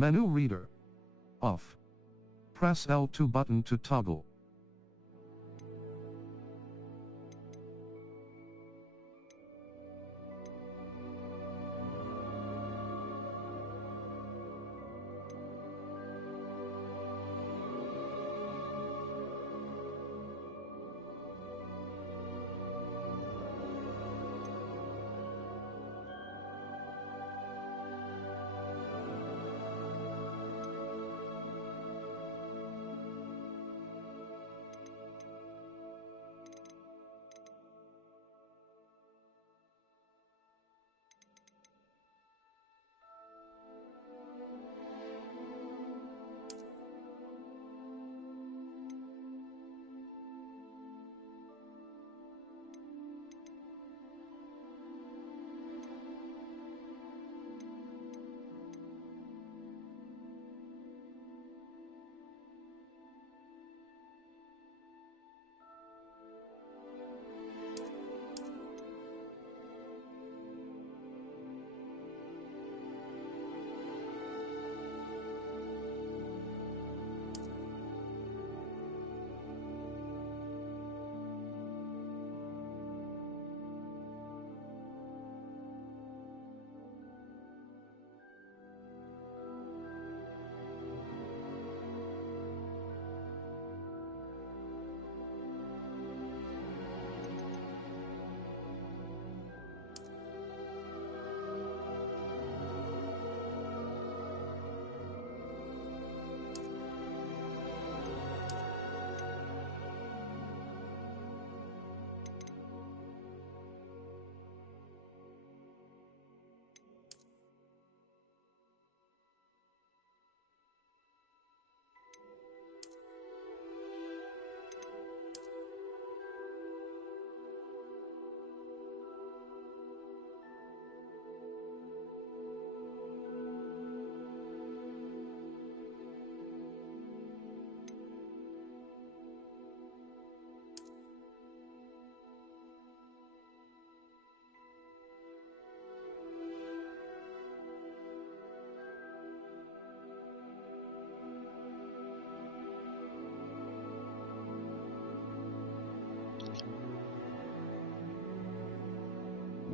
Menu reader. Off. Press L2 button to toggle.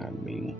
Admin.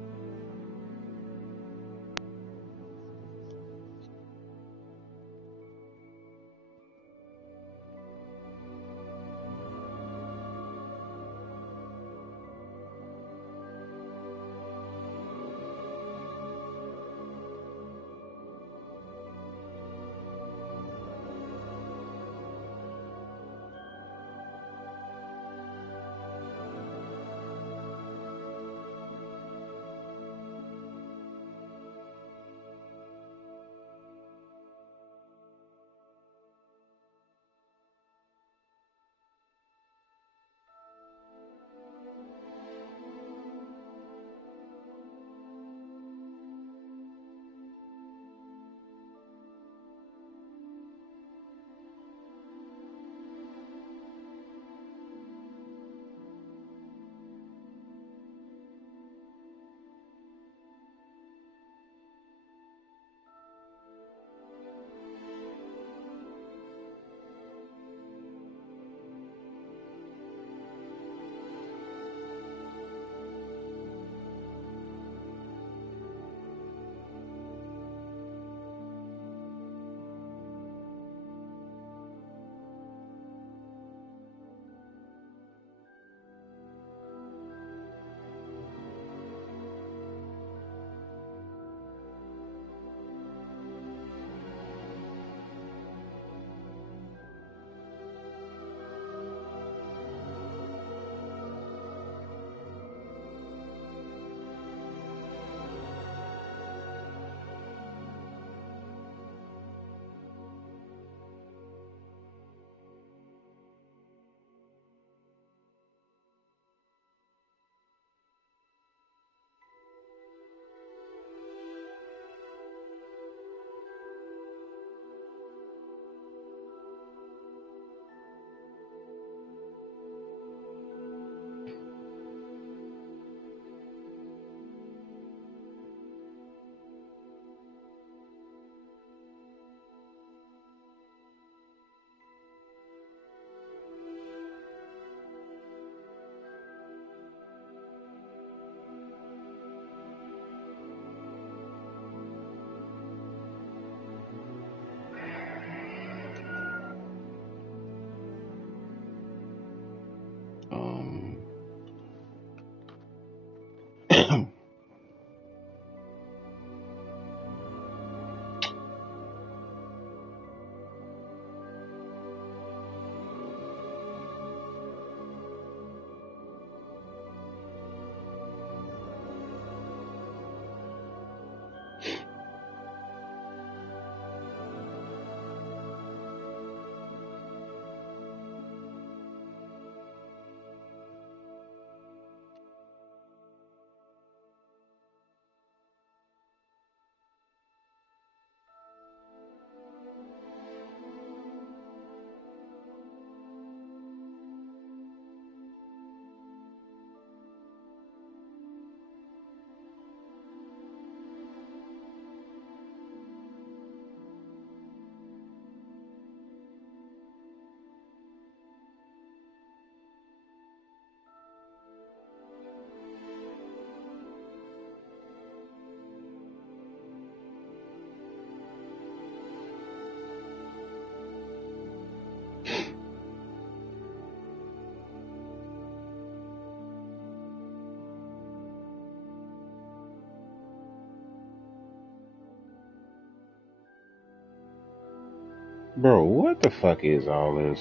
Bro, what the fuck is all this?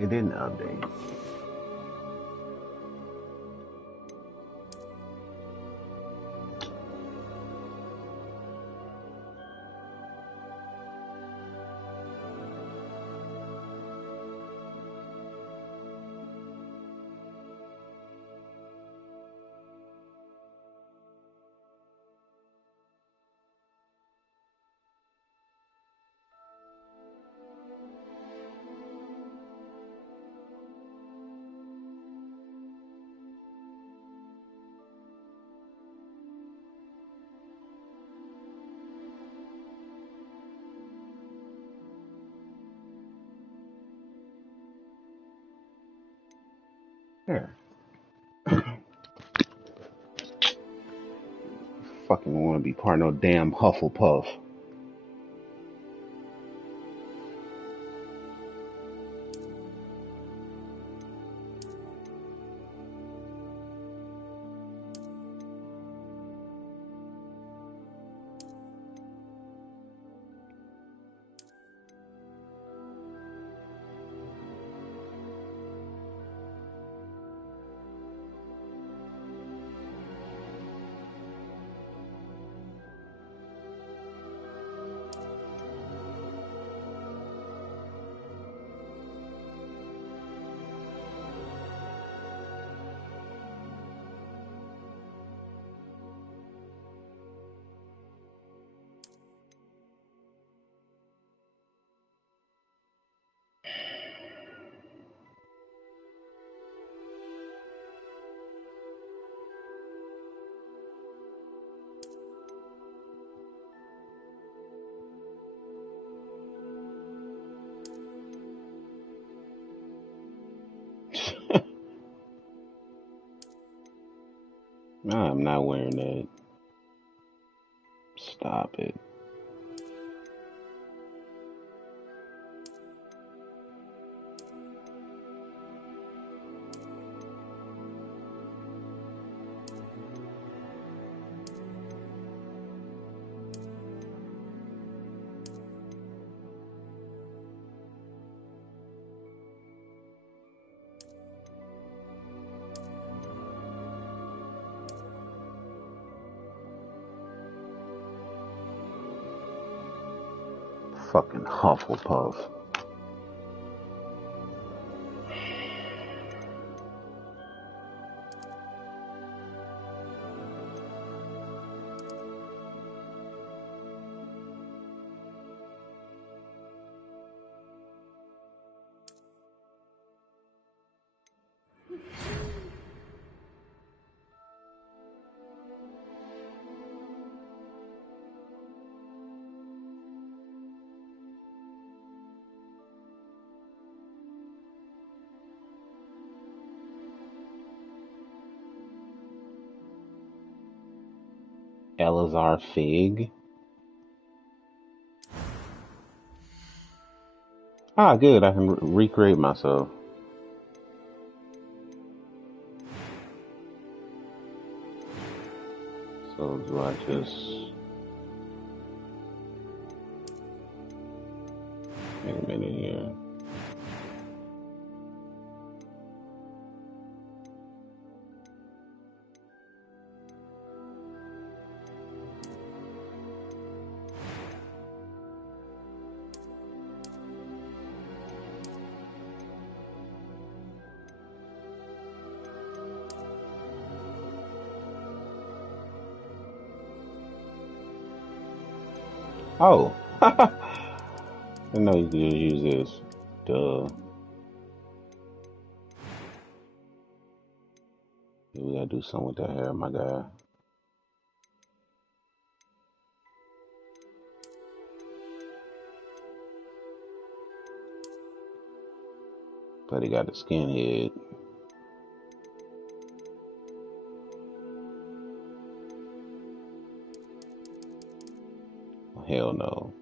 It didn't update. There. Fucking want to be part of no damn Hufflepuff. I'm not wearing that. Stop it. Fucking Hufflepuff. Elazar Fig. Ah, good. I can recreate myself. So do I just wait a minute here? Oh, I know you could use this. Duh. We gotta do something with that hair, my guy. But he got a skinhead. Hell no.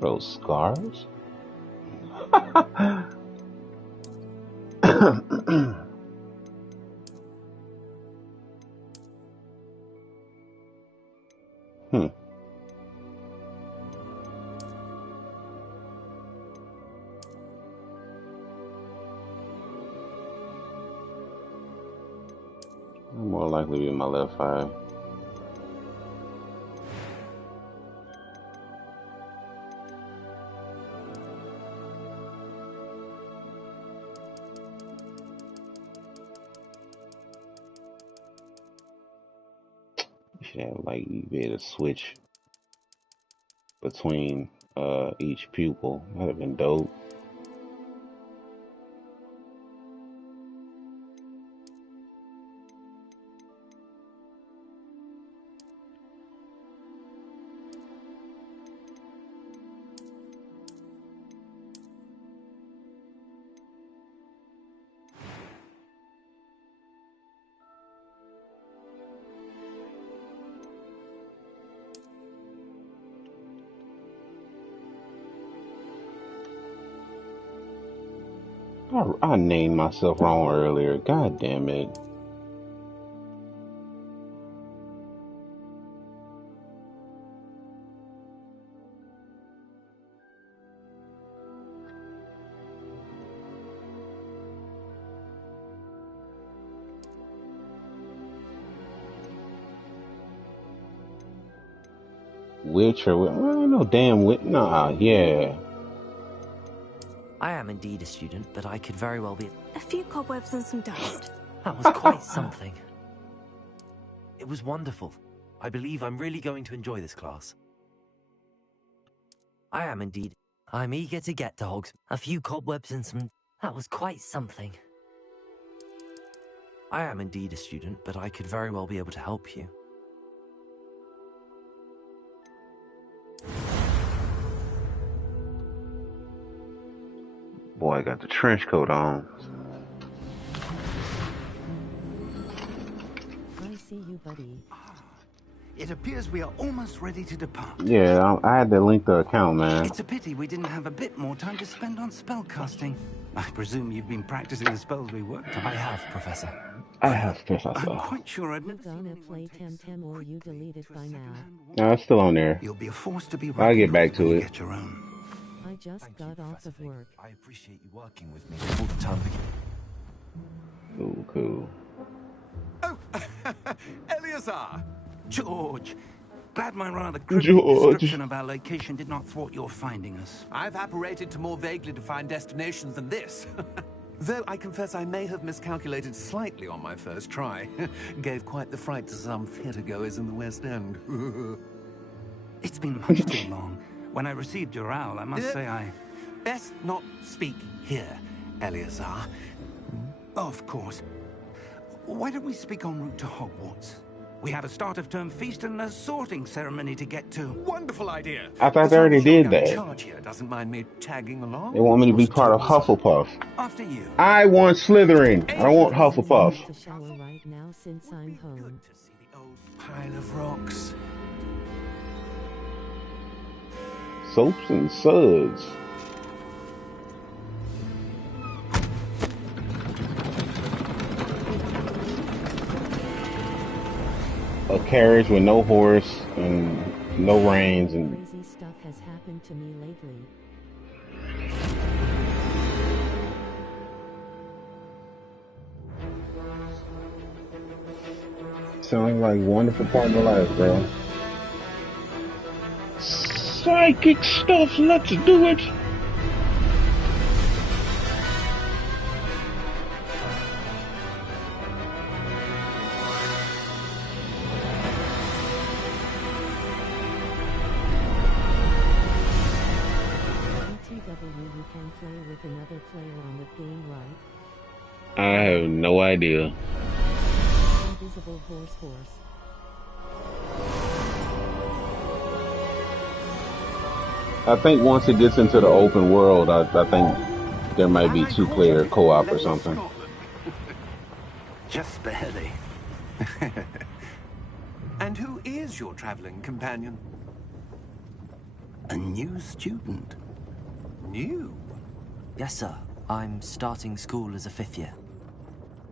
Those scars? More likely to be my left eye. You should have like you be able to switch between each pupil. That'd have been dope. I named myself wrong earlier. God damn it. Witch or I don't know, damn witch. Nah, yeah. I am indeed a student, but I could very well be... A few cobwebs and some dust. That was quite something. It was wonderful. I believe I'm really going to enjoy this class. I am indeed. I'm eager to get to Hogs. A few cobwebs and some... That was quite something. I am indeed a student, but I could very well be able to help you. Boy, I got the trench coat on. I see you, buddy. It appears we are almost ready to depart. Yeah, I had to link the account, man. It's a pity we didn't have a bit more time to spend on spellcasting. I presume you've been practicing the spells we worked on. I have, Professor. I have Professor. I'm quite sure I've You never seen gonna anyone play take Temtem or you deleted by now? No, it's still on there. You'll be a force to be I'll get back reckoned to with when it. you get your own. I just got off of work. I appreciate you working with me all the time. Cool, cool. Oh, Eleazar! George, glad my rather cryptic George. description of our location did not thwart your finding us. I've apparated to more vaguely defined destinations than this. Though I confess I may have miscalculated slightly on my first try. Gave quite the fright to some theatre-goers in the West End. It's been much too long. When I received your owl, I must say I... Best not speak here, Eleazar. Of course. Why don't we speak en route to Hogwarts? We have a start-of-term feast and a sorting ceremony to get to. Wonderful idea. I thought As they long already as your did young that. charge here doesn't mind me tagging along. They want me to be part of Hufflepuff. After you. I want Slytherin. I don't want I Hufflepuff. need to shower right now since I'm home. Good to see the old pile of rocks. Soaps and suds. A carriage with no horse and no reins and Crazy stuff has happened to me lately. sounds like wonderful part of life, bro. Psychic stuff, let's do it. You can play with another player on the game, right? I have no idea. Invisible horse. I think once it gets into the open world, I think there might be two-player co-op or something. Just barely. And who is your traveling companion? A new student. New? Yes, sir. I'm starting school as a 5th year.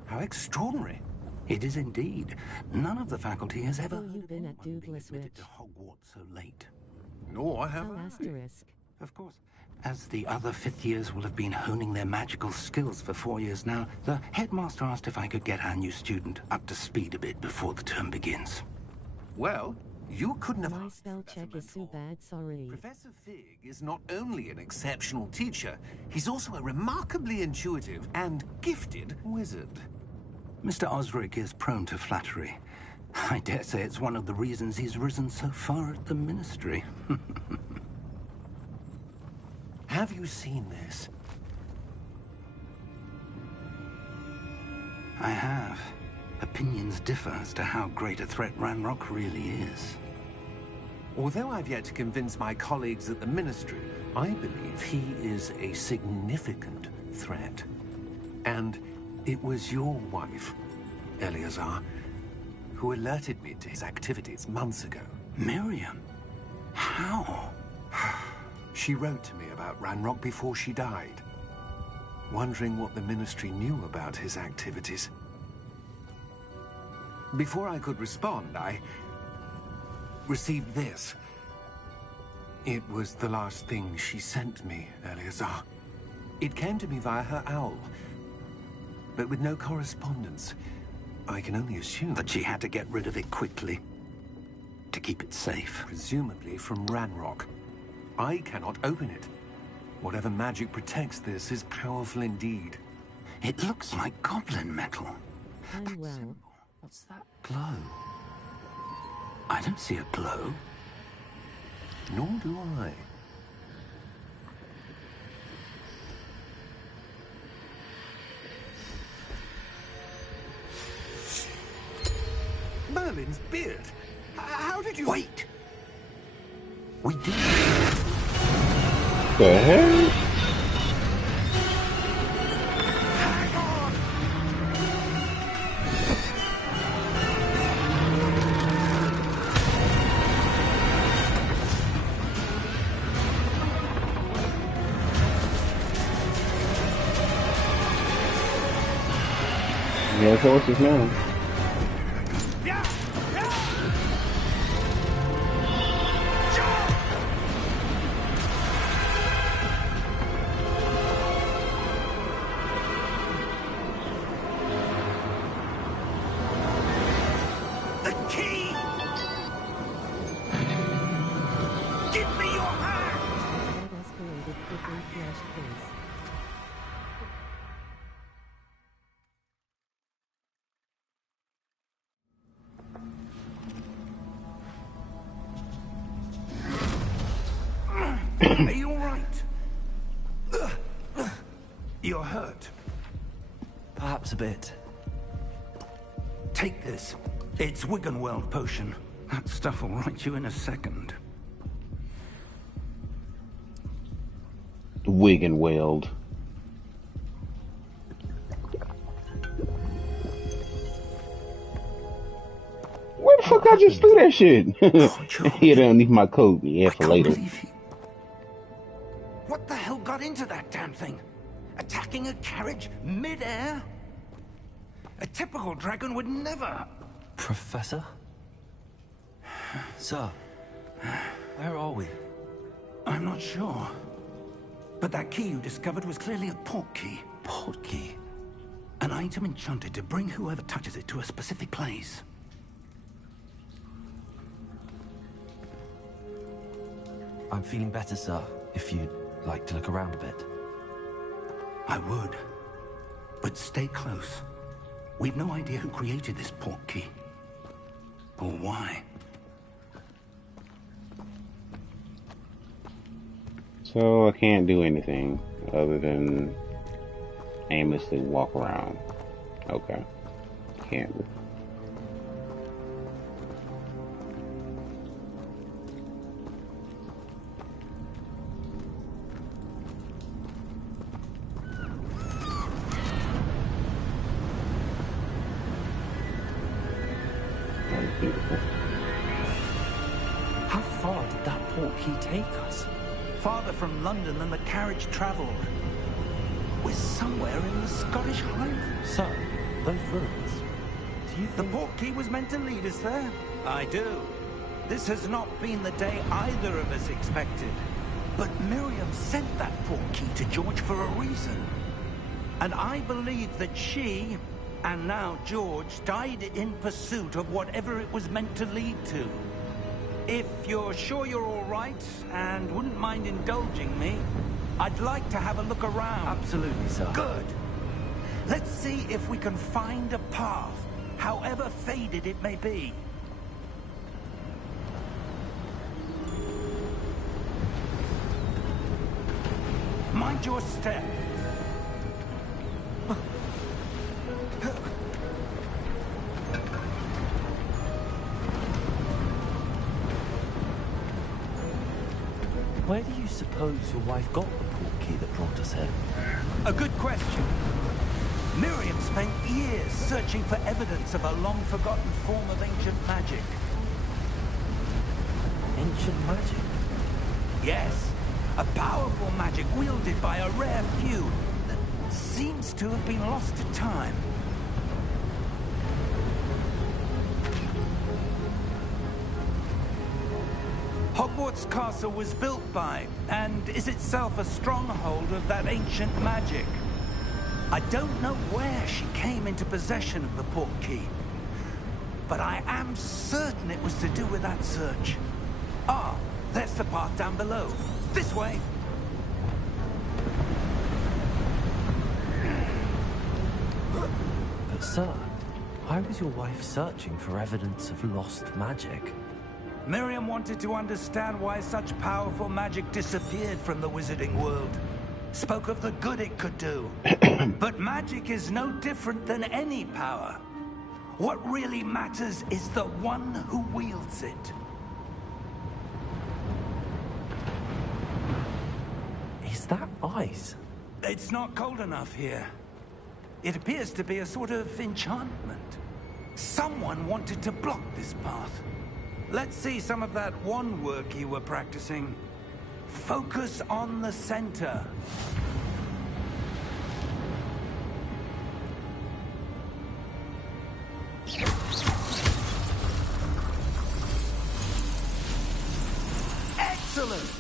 How extraordinary. It is indeed. None of the faculty has ever So heard you've of been at anyone being Douglas admitted Rich. to Hogwarts so late. Nor have I'll I. asterisk. Of course, As the other fifth years will have been honing their magical skills for 4 years now, the headmaster asked if I could get our new student up to speed a bit before the term begins. Well, you couldn't have My asked spell better, check is so Mentor. bad, sorry. Professor Fig is not only an exceptional teacher, he's also a remarkably intuitive and gifted wizard. Mr. Osric is prone to flattery. I dare say it's one of the reasons he's risen so far at the Ministry. Have you seen this? I have. Opinions differ as to how great a threat Ranrock really is. Although I've yet to convince my colleagues at the Ministry, I believe he is a significant threat. And it was your wife, Eleazar, who alerted me to his activities months ago. Miriam? How? She wrote to me about Ranrock before she died, wondering what the Ministry knew about his activities. Before I could respond, I received this. It was the last thing she sent me, Eleazar. It came to me via her owl, but with no correspondence. I can only assume That she had to get rid of it quickly. To keep it safe. presumably from Ranrock. I cannot open it. Whatever magic protects this is powerful indeed. It looks like goblin metal. I'm well. What's that glow? I don't see a glow. Nor do I. Merlin's beard. How did you... Wait! We did. The hell? Hang on! Yeah, horses now. The key! Give me your hand! That escalated quickly, flash face. Are you all right? You're hurt. Perhaps a bit. Take this. It's Wiggenweld potion. That stuff will right you in a second. Wiggenweld. Where the fuck I just threw that shit? Hid underneath my coat. Yeah, I for can't later. believe he... What the hell got into that damn thing? Attacking a carriage mid-air? A typical dragon would never... Professor? Sir, where are we? I'm not sure. But that key you discovered was clearly a port key. Port key? An item enchanted to bring whoever touches it to a specific place. I'm feeling better, sir, if you'd like to look around a bit. I would. But stay close. We've no idea who created this port key. Or why. So I can't do anything other than aimlessly walk around. Okay. Can't. That's beautiful. How far did that port key take us? Farther from London than the carriage travelled. We're somewhere in the Scottish Highlands. Sir, those ruins. Do you The think... port key was meant to lead us there? I do. This has not been the day either of us expected. But Miriam sent that portkey to George for a reason. And I believe that she, and now George, died in pursuit of whatever it was meant to lead to. If you're sure you're all right, and wouldn't mind indulging me, I'd like to have a look around. Absolutely, sir. Good. Let's see if we can find a path, however faded it may be. Mind your step. Where do you suppose your wife got the portkey that brought us here? A good question. Miriam spent years searching for evidence of a long-forgotten form of ancient magic. Ancient magic? Yes, a powerful magic wielded by a rare few that seems to have been lost to time. Hogwarts Castle was built by, and is itself a stronghold of that ancient magic. I don't know where she came into possession of the portkey, but I am certain it was to do with that search. Ah, there's the path down below. This way. But sir, why was your wife searching for evidence of lost magic? Miriam wanted to understand why such powerful magic disappeared from the wizarding world. Spoke of the good it could do. But magic is no different than any power. What really matters is the one who wields it. Is that ice? It's not cold enough here. It appears to be a sort of enchantment. Someone wanted to block this path. Let's see some of that wand work you were practicing. Focus on the center. Excellent!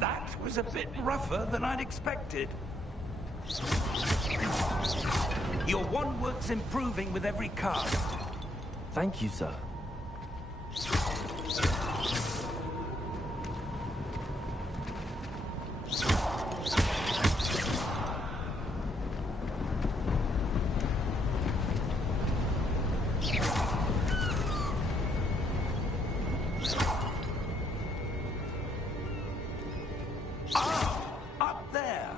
That was a bit rougher than I'd expected. Your wand work's improving with every cast. Thank you, sir. Up there!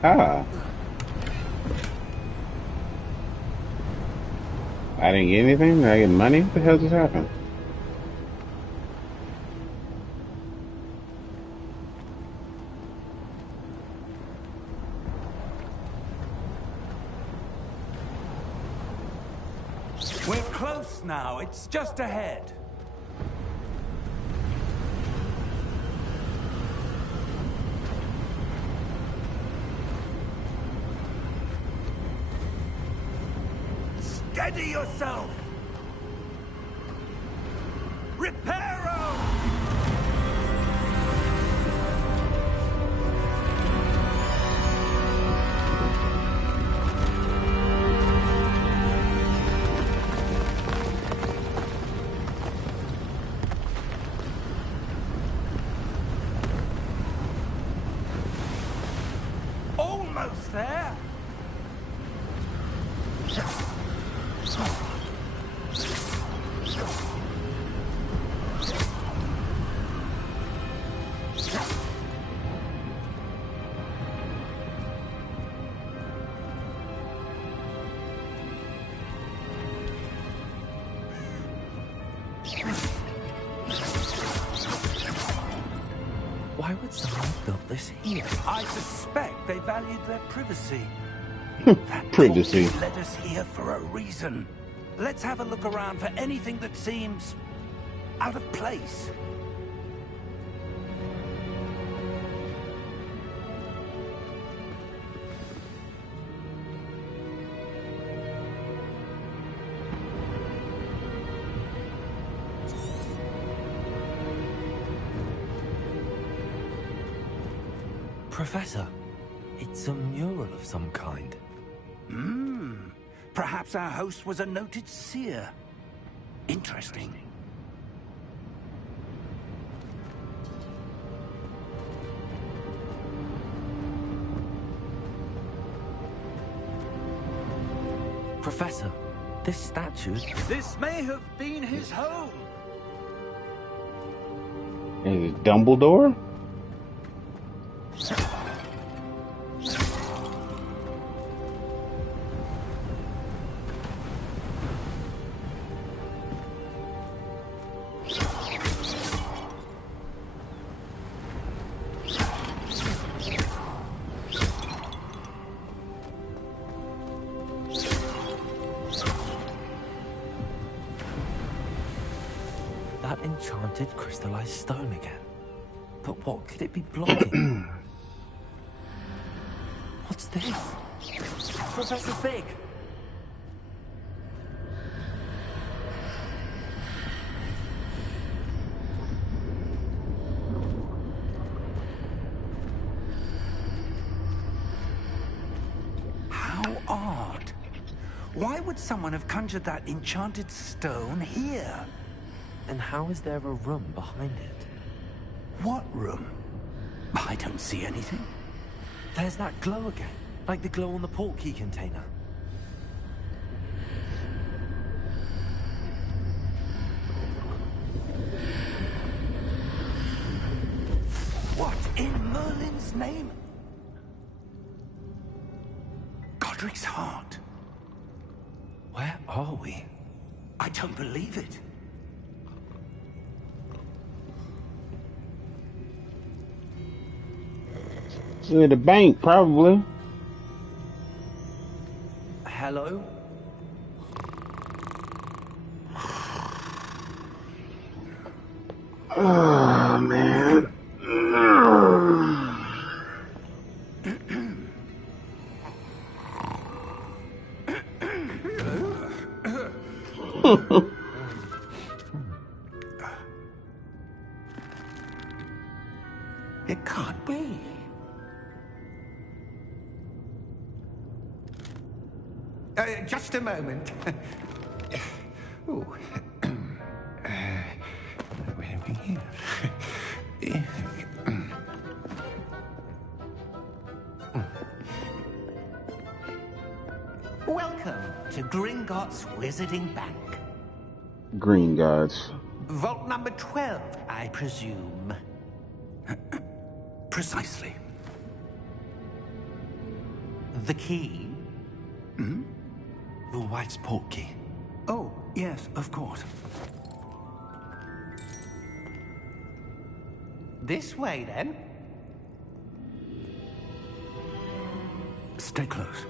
Ah. I didn't get anything? Did I get money? What the hell just happened? We're close now. It's just ahead. Steady yourself! Reparo! Almost there. Why would someone have built this here? I suspect they valued their privacy. That Privacy. portkey led us here for a reason. Let's have a look around for anything that seems out of place. Professor, it's a mural of some kind. Perhaps our host was a noted seer. Interesting. Professor, this statue... This may have been his home. Is it Dumbledore? That enchanted crystallized stone again. But what could it be blocking? What's this? Professor Fig! How odd. Why would someone have conjured that enchanted stone here? And how is there a room behind it? What room? I don't see anything. There's that glow again, like the glow on the portkey container. What in Merlin's name? Godric's heart. Where are we? I don't believe it. At the bank, probably. Hello? Oh, man. It can't be. Just a moment. Ooh. Where are we here? Welcome to Gringotts Wizarding Bank. Green Gods. Vault number 12, I presume. Precisely. The key? Your wife's portkey. Oh, yes, of course. This way, then. Stay close.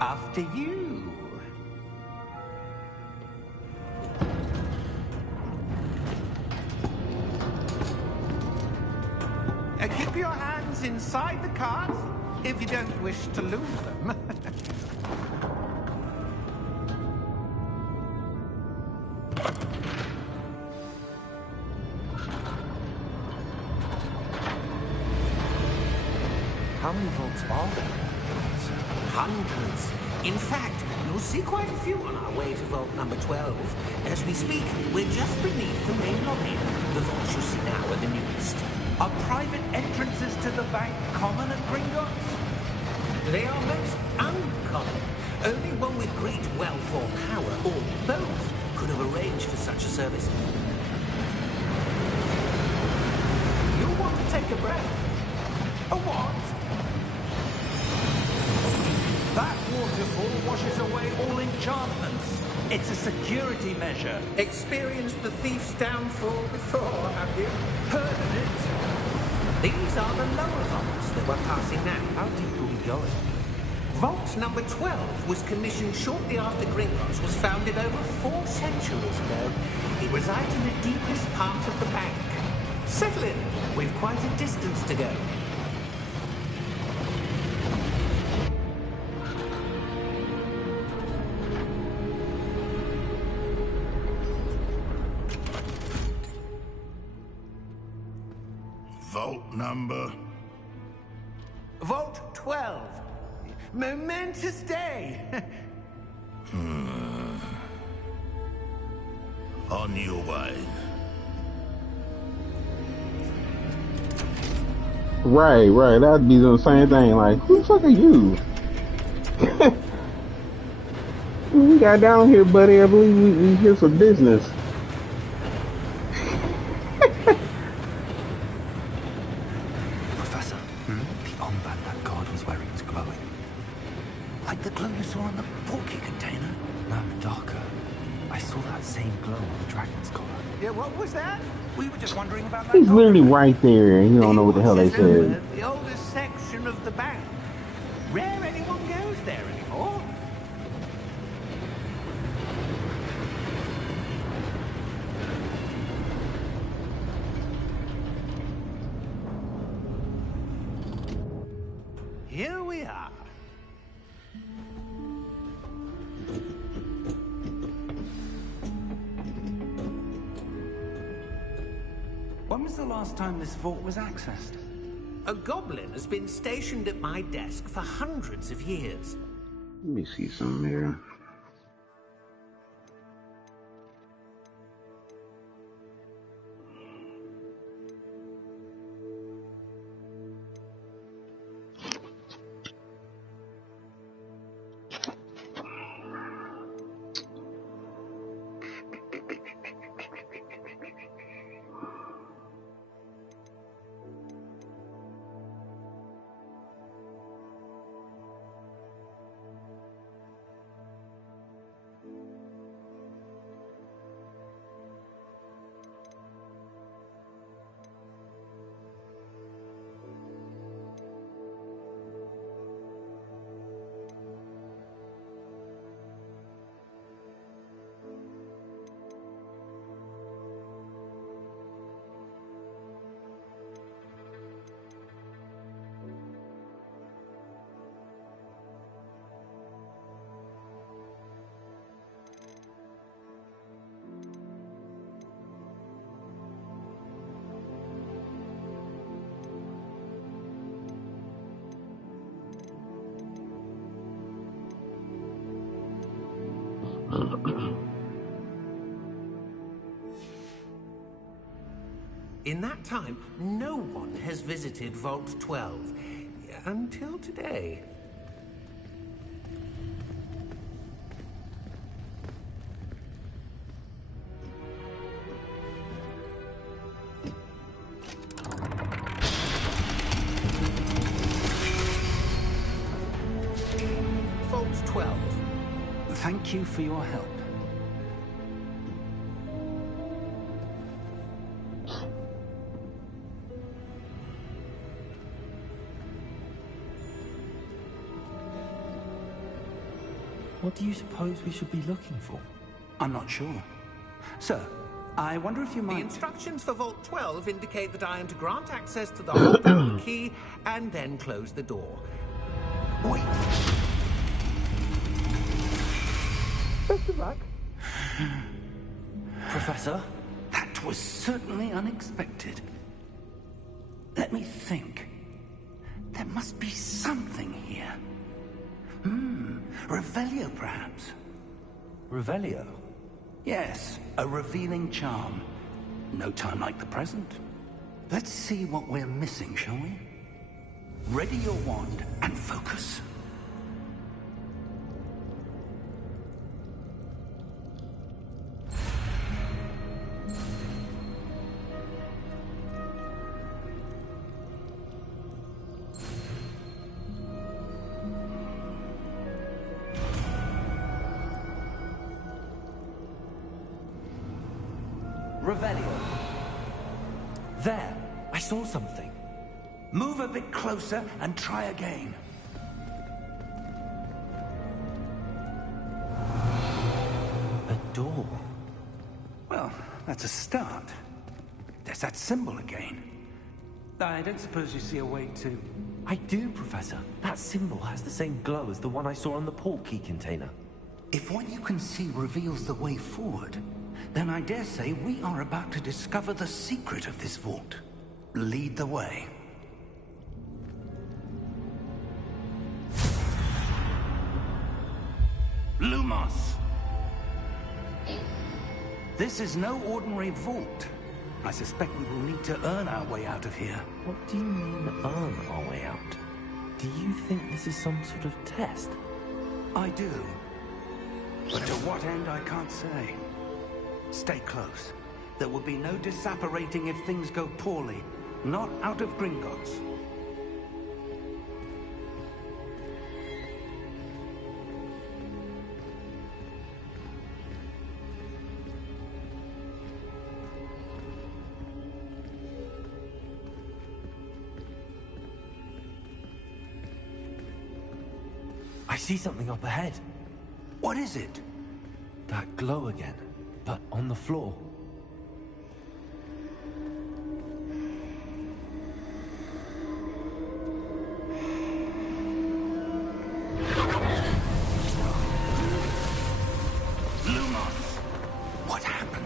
After you. Keep your hands inside the cart if you don't wish to lose them. How many vaults are there? Hundreds. In fact, You'll see quite a few on our way to vault number 12. As we speak, we're just beneath the main lobby. The vaults you see now are the newest. Are private entrances to the bank common at Gringotts? They are most uncommon. Only one with great wealth or power, or both, could have arranged for such a service. You'll want to take a breath. A what? That waterfall washes away all enchantments. It's a security measure. Experienced the thief's downfall before, have you? Heard of it? These are the lower vaults that we're passing now. How deep are we going? Vault number 12 was commissioned shortly after Gringotts was founded over 4 centuries ago. It resides in the deepest part of the bank. Settle in. We've quite a distance to go. Vault number? Vault 12. Momentous day. On your way. Right. I'd be doing the same thing. Like, who the fuck are you? We got down here, buddy. I believe we here for business. Professor, the armband that guard was wearing was glowing. Like the glow you saw on the portkey container? No, darker. I saw that same glow on the dragon's collar. Yeah, what was that? We were just wondering about that. He's literally right there, and you don't know what the hell they said. The oldest section of the bank. Rare anyone goes there anymore. Here we are. When was the last time this vault was accessed? A goblin has been stationed at my desk for hundreds of years. Let me see something here. In that time, no one has visited Vault 12. Until today. Vault 12. Thank you for your help. What do you suppose we should be looking for? I'm not sure. Sir, I wonder if you The might... instructions for Vault 12 indicate that I am to grant access to the holdout key and then close the door. Wait. Best of luck. Professor? That was certainly unexpected. Let me think. There must be something here. Revelio, perhaps? Revelio? Yes, a revealing charm. No time like the present. Let's see what we're missing, shall we? Ready your wand and focus. Revelio. There, I saw something. Move a bit closer and try again. A door. Well, that's a start. There's that symbol again. I don't suppose you see a way to... I do, Professor. That symbol has the same glow as the one I saw on the port key container. If what you can see reveals the way forward, then I dare say we are about to discover the secret of this vault. Lead the way. Lumos! This is no ordinary vault. I suspect we will need to earn our way out of here. What do you mean, earn our way out? Do you think this is some sort of test? I do. But to what end, I can't say. Stay close. There will be no disapparating if things go poorly. Not out of Gringotts. I see something up ahead. What is it? That glow again, but on the floor. What happened?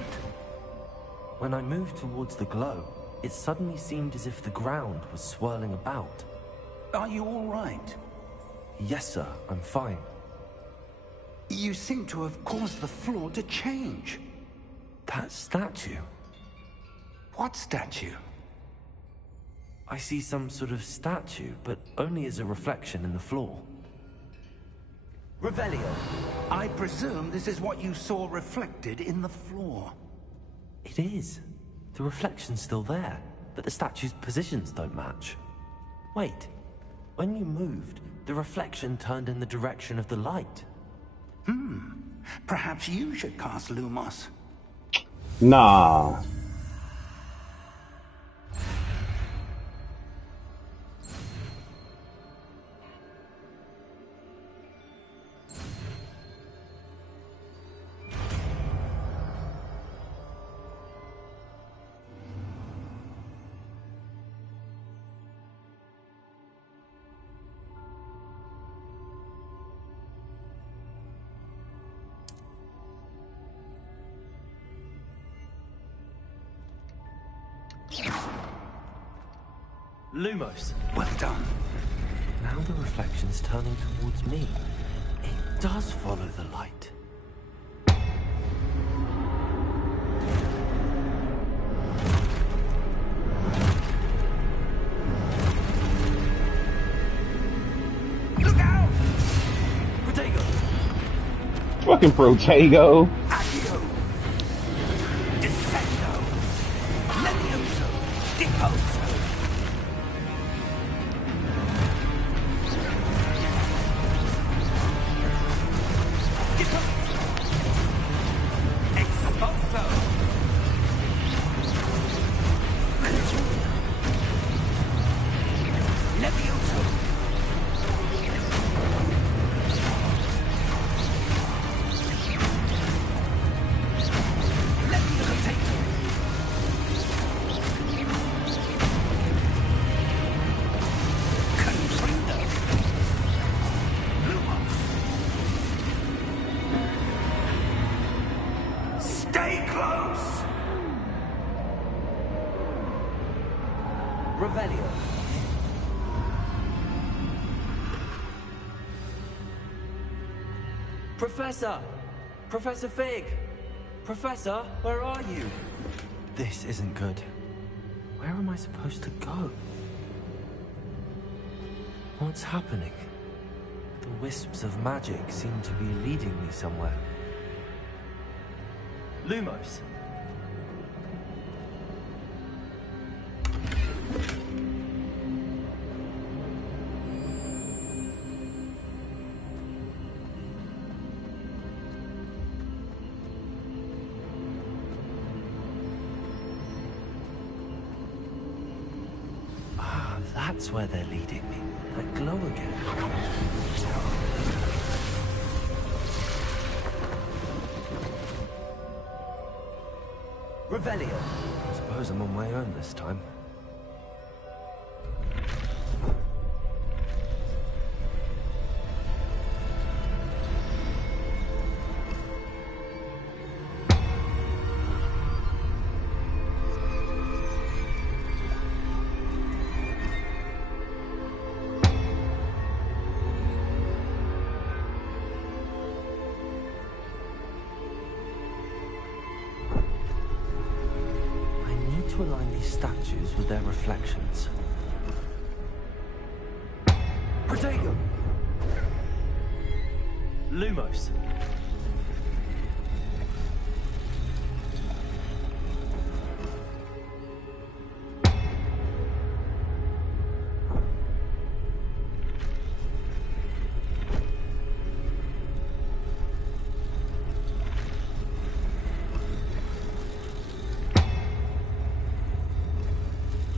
When I moved towards the glow, it suddenly seemed as if the ground was swirling about. Are you all right? Yes, sir, I'm fine. You seem to have caused the floor to change. That statue? What statue? I see some sort of statue, but only as a reflection in the floor. Revelio, I presume this is what you saw reflected in the floor. It is. The reflection's still there, but the statue's positions don't match. Wait, when you moved, the reflection turned in the direction of the light. Perhaps you should cast Lumos. Nah. Lumos! Well done. Now the reflection's turning towards me. It does follow the light. Look out! Protego! Fucking Protego. Accio! Descendo! Levioso! Deposo! Expulso! Levioso! Stay close! Revelio. Professor! Professor Fig! Professor, where are you? This isn't good. Where am I supposed to go? What's happening? The wisps of magic seem to be leading me somewhere. Lumos! That's where they're leading me. That glow again. Revelio. I suppose I'm on my own this time. To align these statues with their reflections. Protego! Lumos.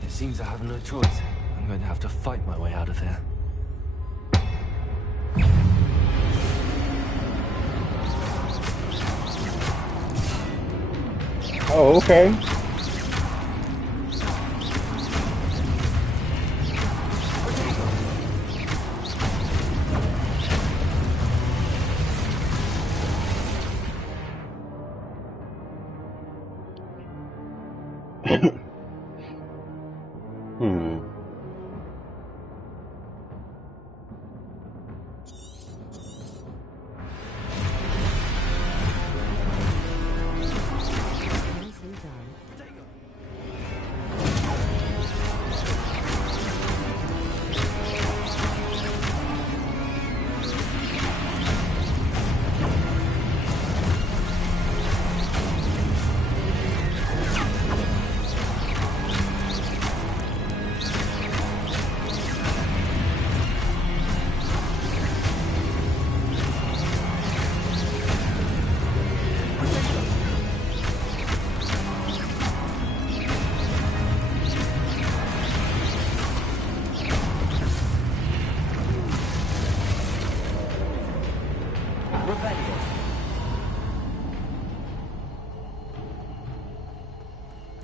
Seems I have no choice. I'm going to have to fight my way out of here. Oh, okay.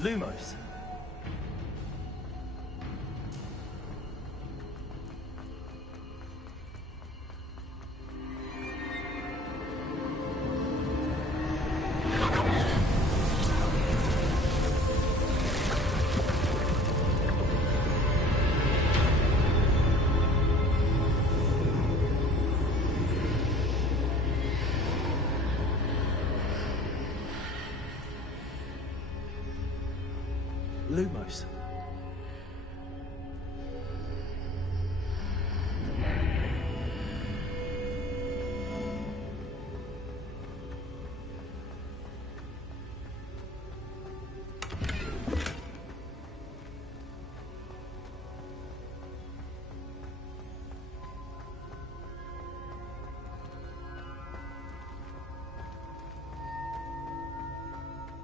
Lumos. Lumos.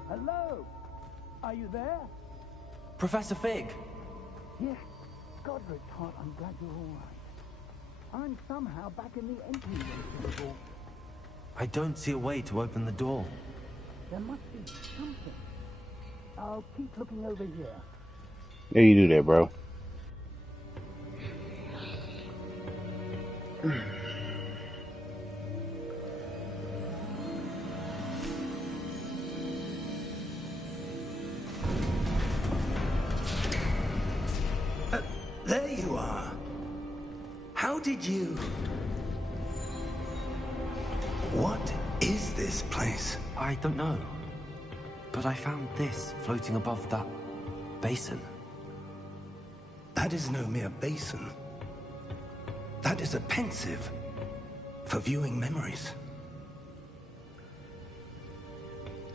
Hello? Are you there? Professor Fig! Yes. Godric's heart, I'm glad you're all right. I'm somehow back in the entry room to the vault. I don't see a way to open the door. There must be something. I'll keep looking over here. Yeah, you do that, bro. There you are. How did you... What is this place? I don't know. But I found this floating above that basin. That is no mere basin. That is a pensive for viewing memories.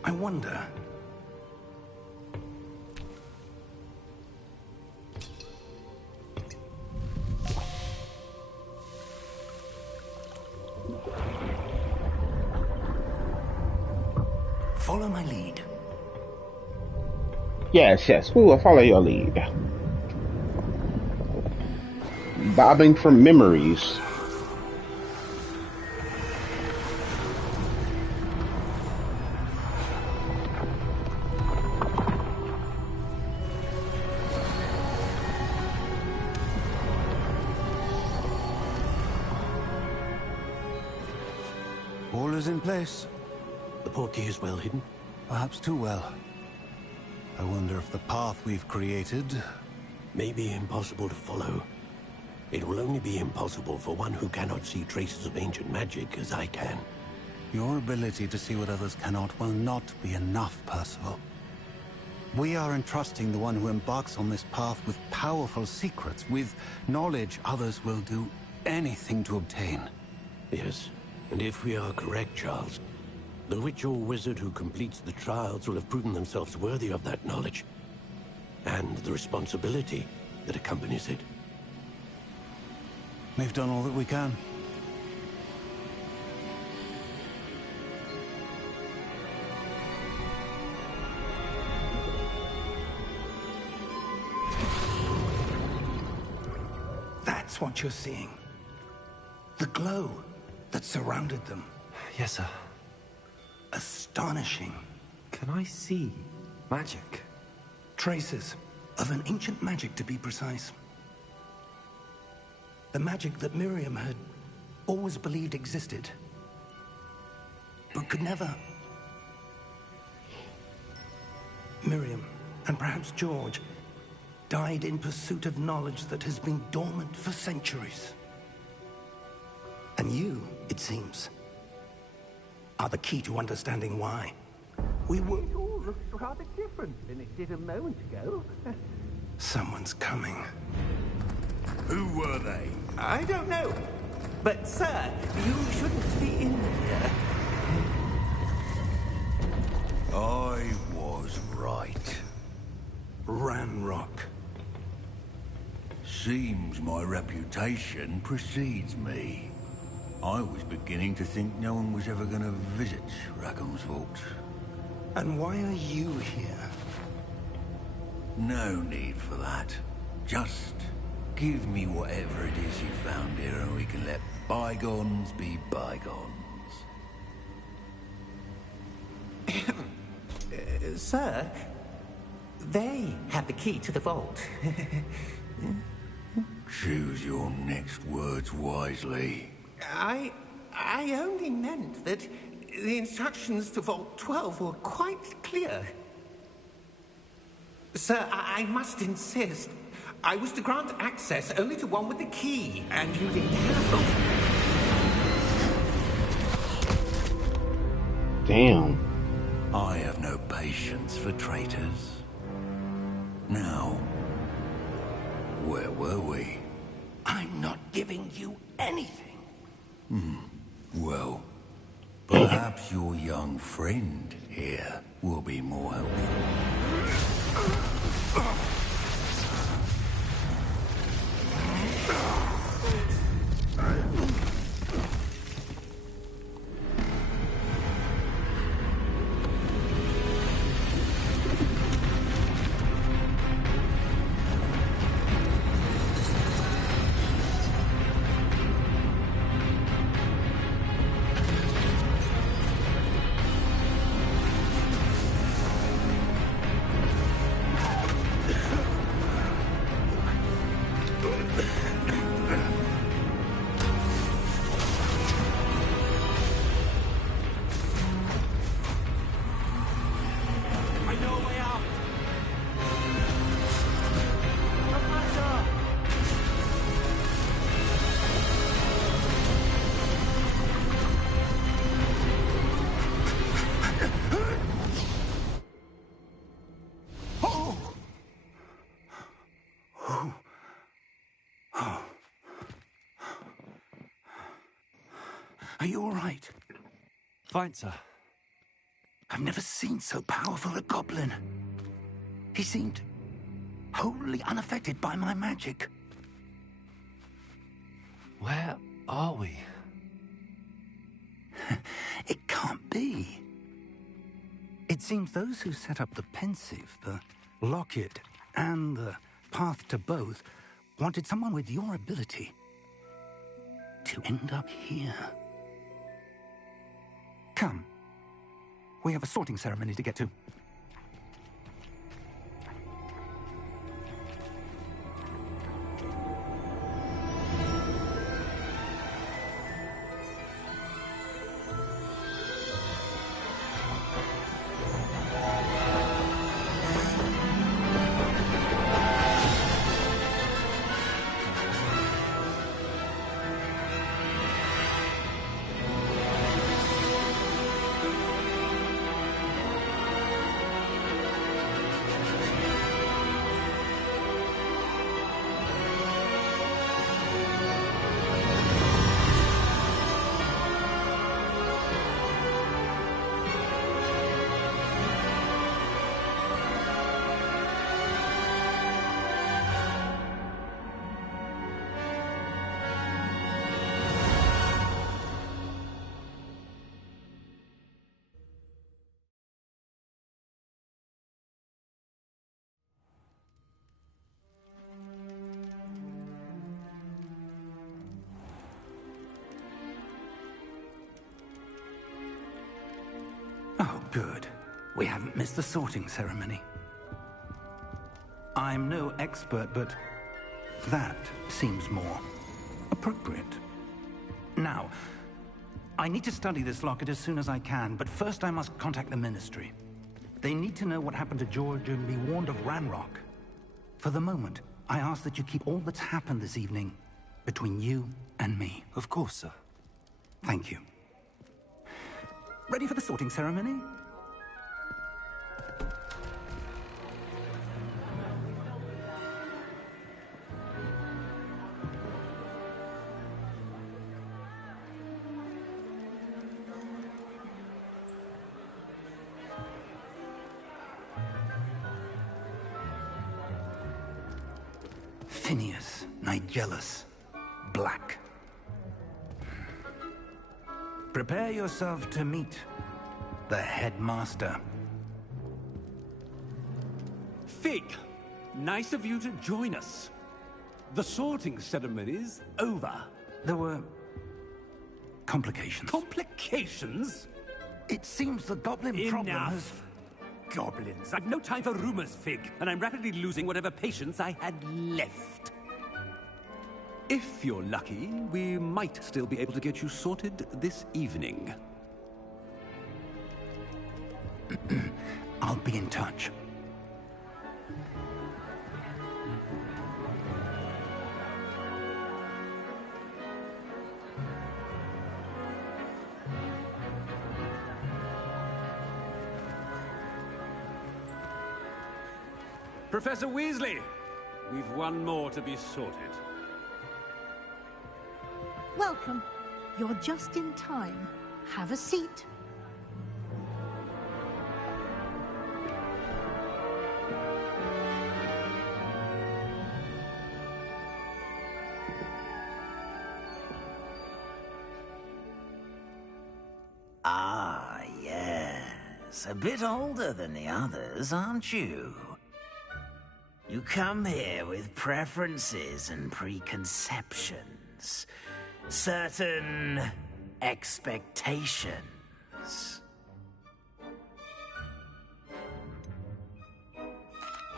I wonder... Follow my lead. Yes, we will follow your lead. Bobbing from memories. All is in place. The portkey is well hidden. Perhaps too well. I wonder if the path we've created... may be impossible to follow. It will only be impossible for one who cannot see traces of ancient magic as I can. Your ability to see what others cannot will not be enough, Percival. We are entrusting the one who embarks on this path with powerful secrets, with knowledge others will do anything to obtain. Yes, and if we are correct, Charles, the witch or wizard who completes the trials will have proven themselves worthy of that knowledge, and the responsibility that accompanies it. We've done all that we can. That's what you're seeing. The glow that surrounded them. Yes, sir. Astonishing. Can I see magic? Traces of an ancient magic, to be precise. The magic that Miriam had always believed existed, but could never. Miriam, and perhaps George, died in pursuit of knowledge that has been dormant for centuries. And you, it seems, are the key to understanding why. We were... It all looks rather different than it did a moment ago. Someone's coming. Who were they? I don't know. But, sir, you shouldn't be in here. I was right. Ranrock. Seems my reputation precedes me. I was beginning to think no one was ever going to visit Rackham's vault. And why are you here? No need for that. Just give me whatever it is you found here and we can let bygones be bygones. Sir, they have the key to the vault. Choose your next words wisely. I only meant that the instructions to Vault 12 were quite clear. Sir, I must insist. I was to grant access only to one with the key, and you didn't have it. Damn. I have no patience for traitors. Now, where were we? I'm not giving you anything. Well, perhaps your young friend here will be more helpful. Are you all right? Fine, sir. I've never seen so powerful a goblin. He seemed wholly unaffected by my magic. Where are we? It can't be. It seems those who set up the pensive, the locket, and the path to both wanted someone with your ability to end up here. Come. We have a sorting ceremony to get to. Oh, good. We haven't missed the sorting ceremony. I'm no expert, but that seems more appropriate. Now, I need to study this locket as soon as I can, but first I must contact the Ministry. They need to know what happened to George and be warned of Ranrock. For the moment, I ask that you keep all that's happened this evening between you and me. Of course, sir. Thank you. Ready for the sorting ceremony? Phineas, Nigellus, Black. Prepare yourself to meet the headmaster. Fig, nice of you to join us. The sorting ceremony's over. There were complications. Complications? It seems the goblin problem has... Enough. Goblins. I've no time for rumors, Fig, and I'm rapidly losing whatever patience I had left. If you're lucky, we might still be able to get you sorted this evening. I'll be in touch. Professor Weasley, we've one more to be sorted. Welcome. You're just in time. Have a seat. Ah, yes. A bit older than the others, aren't you? You come here with preferences and preconceptions. Certain expectations.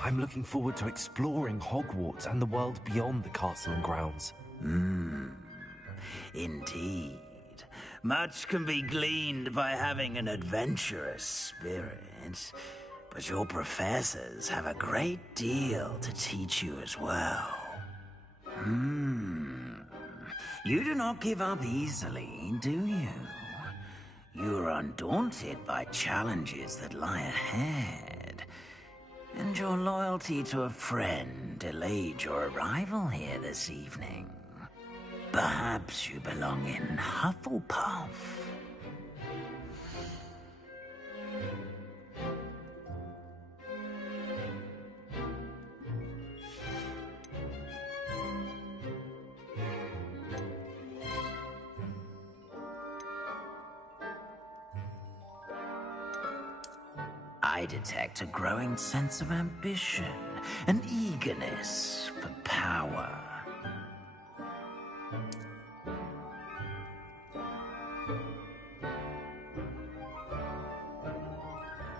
I'm looking forward to exploring Hogwarts and the world beyond the castle and grounds. Indeed. Much can be gleaned by having an adventurous spirit, but your professors have a great deal to teach you as well. You do not give up easily, do you? You are undaunted by challenges that lie ahead, and your loyalty to a friend delayed your arrival here this evening. Perhaps you belong in Hufflepuff. I detect a growing sense of ambition, an eagerness for power.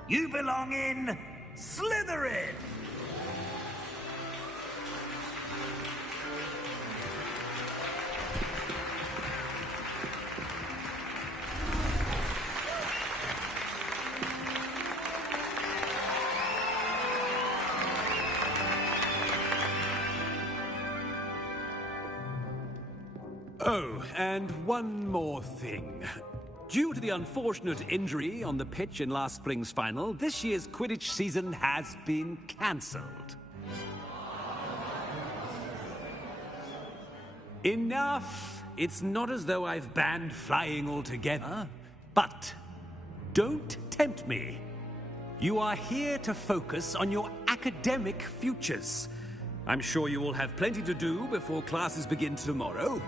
You belong in Slytherin! Oh, and one more thing. Due to the unfortunate injury on the pitch in last spring's final, this year's Quidditch season has been cancelled. Enough! It's not as though I've banned flying altogether. But don't tempt me. You are here to focus on your academic futures. I'm sure you will have plenty to do before classes begin tomorrow.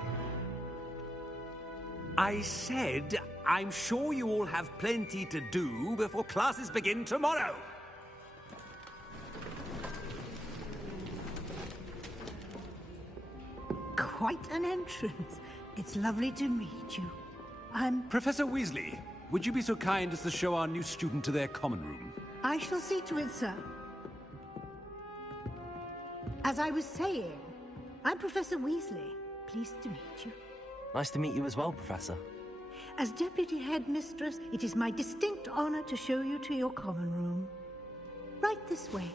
I said, I'm sure you all have plenty to do before classes begin tomorrow. Quite an entrance. It's lovely to meet you. Professor Weasley, would you be so kind as to show our new student to their common room? I shall see to it, sir. As I was saying, I'm Professor Weasley. Pleased to meet you. Nice to meet you as well, Professor. As Deputy Headmistress, it is my distinct honor to show you to your common room. Right this way.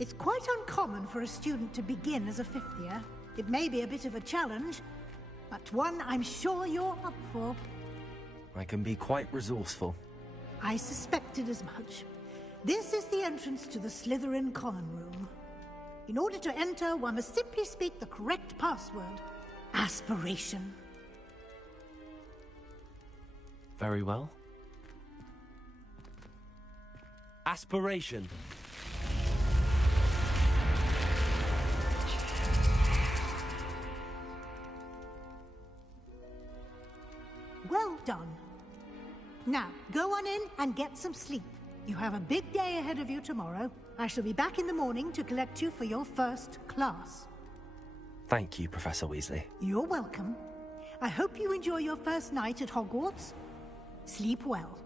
It's quite uncommon for a student to begin as a fifth year. It may be a bit of a challenge, but one I'm sure you're up for. I can be quite resourceful. I suspected as much. This is the entrance to the Slytherin common room. In order to enter, one must simply speak the correct password. Aspiration. Very well. Aspiration. Well done. Now, go on in and get some sleep. You have a big day ahead of you tomorrow. I shall be back in the morning to collect you for your first class. Thank you, Professor Weasley. You're welcome. I hope you enjoy your first night at Hogwarts. Sleep well.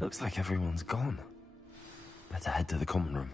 Looks like everyone's gone. Better head to the common room.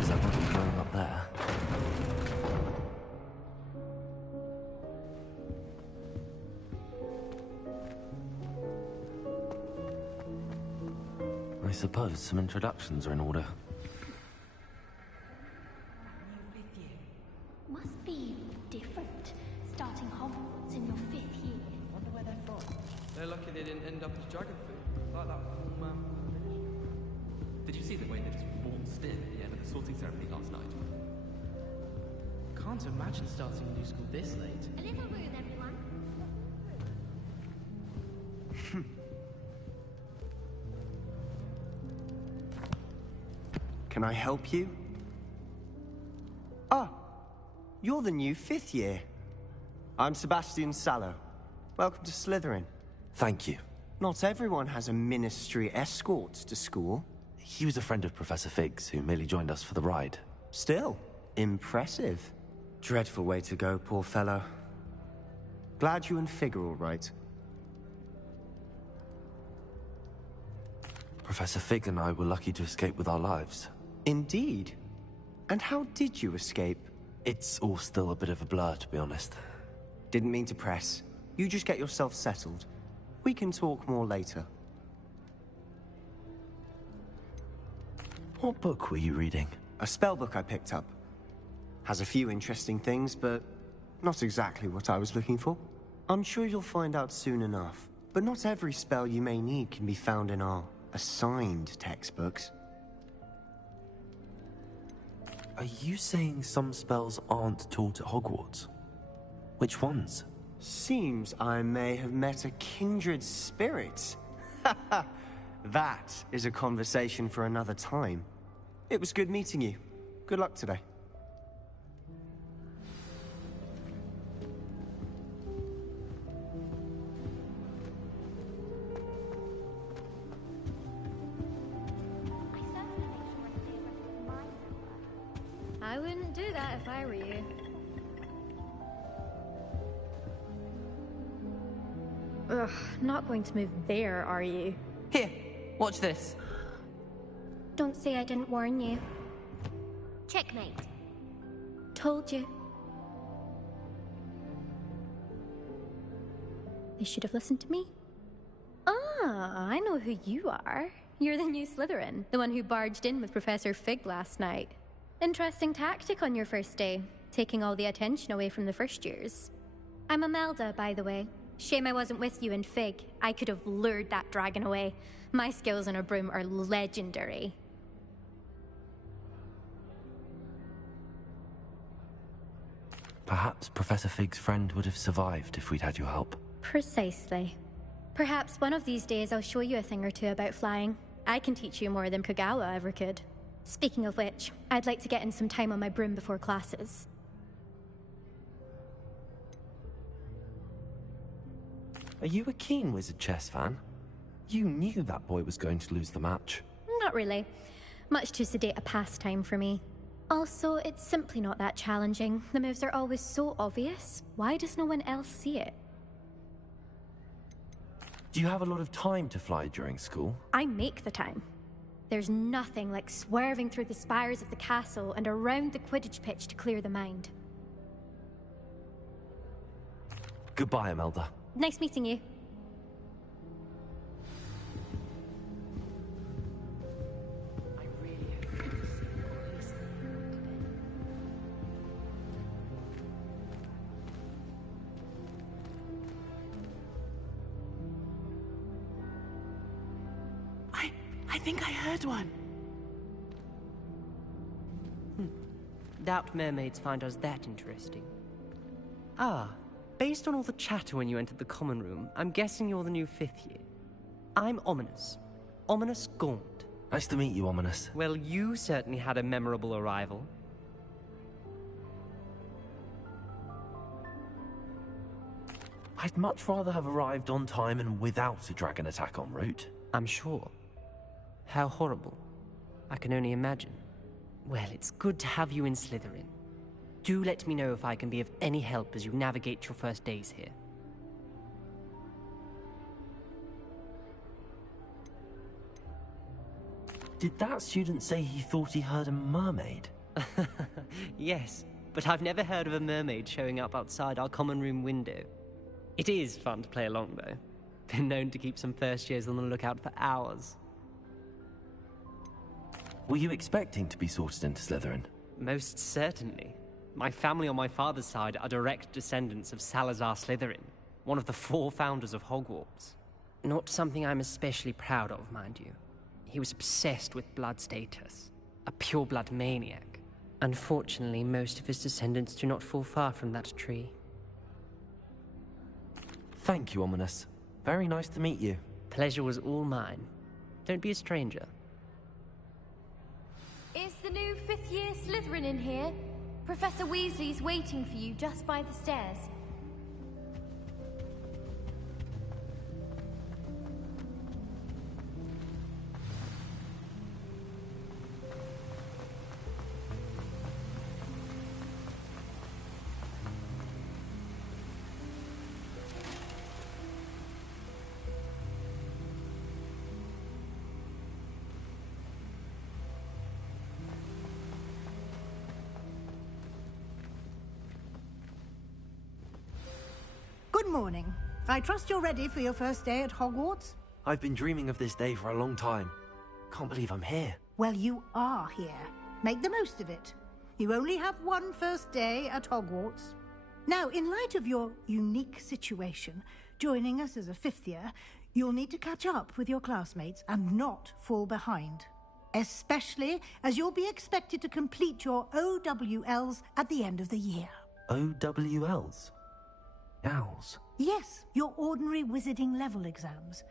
is I won't be growing up there. I suppose some introductions are in order. Must be different, starting Hogwarts in your 5th year. Wonder where they're from. They're lucky they didn't end up as dragon food, like that poor man. Did you see the way they just waltzed in at the end of the sorting ceremony last night? Can't imagine starting a new school this late. A little rude, everyone. Can I help you? Ah, you're the new 5th year. I'm Sebastian Sallow. Welcome to Slytherin. Thank you. Not everyone has a ministry escort to school. He was a friend of Professor Fig's who merely joined us for the ride. Still, impressive. Dreadful way to go, poor fellow. Glad you and Fig are all right. Professor Fig and I were lucky to escape with our lives. Indeed. And how did you escape? It's all still a bit of a blur, to be honest. Didn't mean to press. You just get yourself settled. We can talk more later. What book were you reading? A spell book I picked up. Has a few interesting things, but not exactly what I was looking for. I'm sure you'll find out soon enough. But not every spell you may need can be found in our assigned textbooks. Are you saying some spells aren't taught at Hogwarts? Which ones? Seems I may have met a kindred spirit. That is a conversation for another time. It was good meeting you. Good luck today. I wouldn't do that if I were you. Ugh, not going to move there, are you? Here, watch this. Don't say I didn't warn you. Checkmate. Told you. They should have listened to me. Ah, I know who you are. You're the new Slytherin, the one who barged in with Professor Fig last night. Interesting tactic on your first day, taking all the attention away from the first years. I'm Imelda, by the way. Shame I wasn't with you in Fig. I could have lured that dragon away. My skills on a broom are legendary. Perhaps Professor Fig's friend would have survived if we'd had your help. Precisely. Perhaps one of these days I'll show you a thing or two about flying. I can teach you more than Kagawa ever could. Speaking of which, I'd like to get in some time on my broom before classes. Are you a keen Wizard chess fan? You knew that boy was going to lose the match. Not really. Much too sedate a pastime for me. Also, it's simply not that challenging. The moves are always so obvious. Why does no one else see it? Do you have a lot of time to fly during school? I make the time. There's nothing like swerving through the spires of the castle and around the Quidditch pitch to clear the mind. Goodbye, Imelda. Nice meeting you. I think I heard one. Doubt mermaids find us that interesting. Ah, based on all the chatter when you entered the common room, I'm guessing you're the new 5th year. I'm Ominous. Ominous Gaunt. Nice to meet you, Ominous. Well, you certainly had a memorable arrival. I'd much rather have arrived on time and without a dragon attack en route. I'm sure. How horrible. I can only imagine. Well, it's good to have you in Slytherin. Do let me know if I can be of any help as you navigate your first days here. Did that student say he thought he heard a mermaid? Yes, but I've never heard of a mermaid showing up outside our common room window. It is fun to play along, though. Been known to keep some first years on the lookout for hours. Were you expecting to be sorted into Slytherin? Most certainly. My family on my father's side are direct descendants of Salazar Slytherin, one of the 4 founders of Hogwarts. Not something I'm especially proud of, mind you. He was obsessed with blood status, a pure-blood maniac. Unfortunately, most of his descendants do not fall far from that tree. Thank you, Ominous. Very nice to meet you. Pleasure was all mine. Don't be a stranger. Is the new 5th year Slytherin in here? Professor Weasley's waiting for you just by the stairs. Good morning. I trust you're ready for your first day at Hogwarts? I've been dreaming of this day for a long time. Can't believe I'm here. Well, you are here. Make the most of it. You only have one first day at Hogwarts. Now, in light of your unique situation, joining us as a 5th year, you'll need to catch up with your classmates and not fall behind. Especially as you'll be expected to complete your OWLs at the end of the year. OWLs? Owls? Yes, your ordinary wizarding level exams.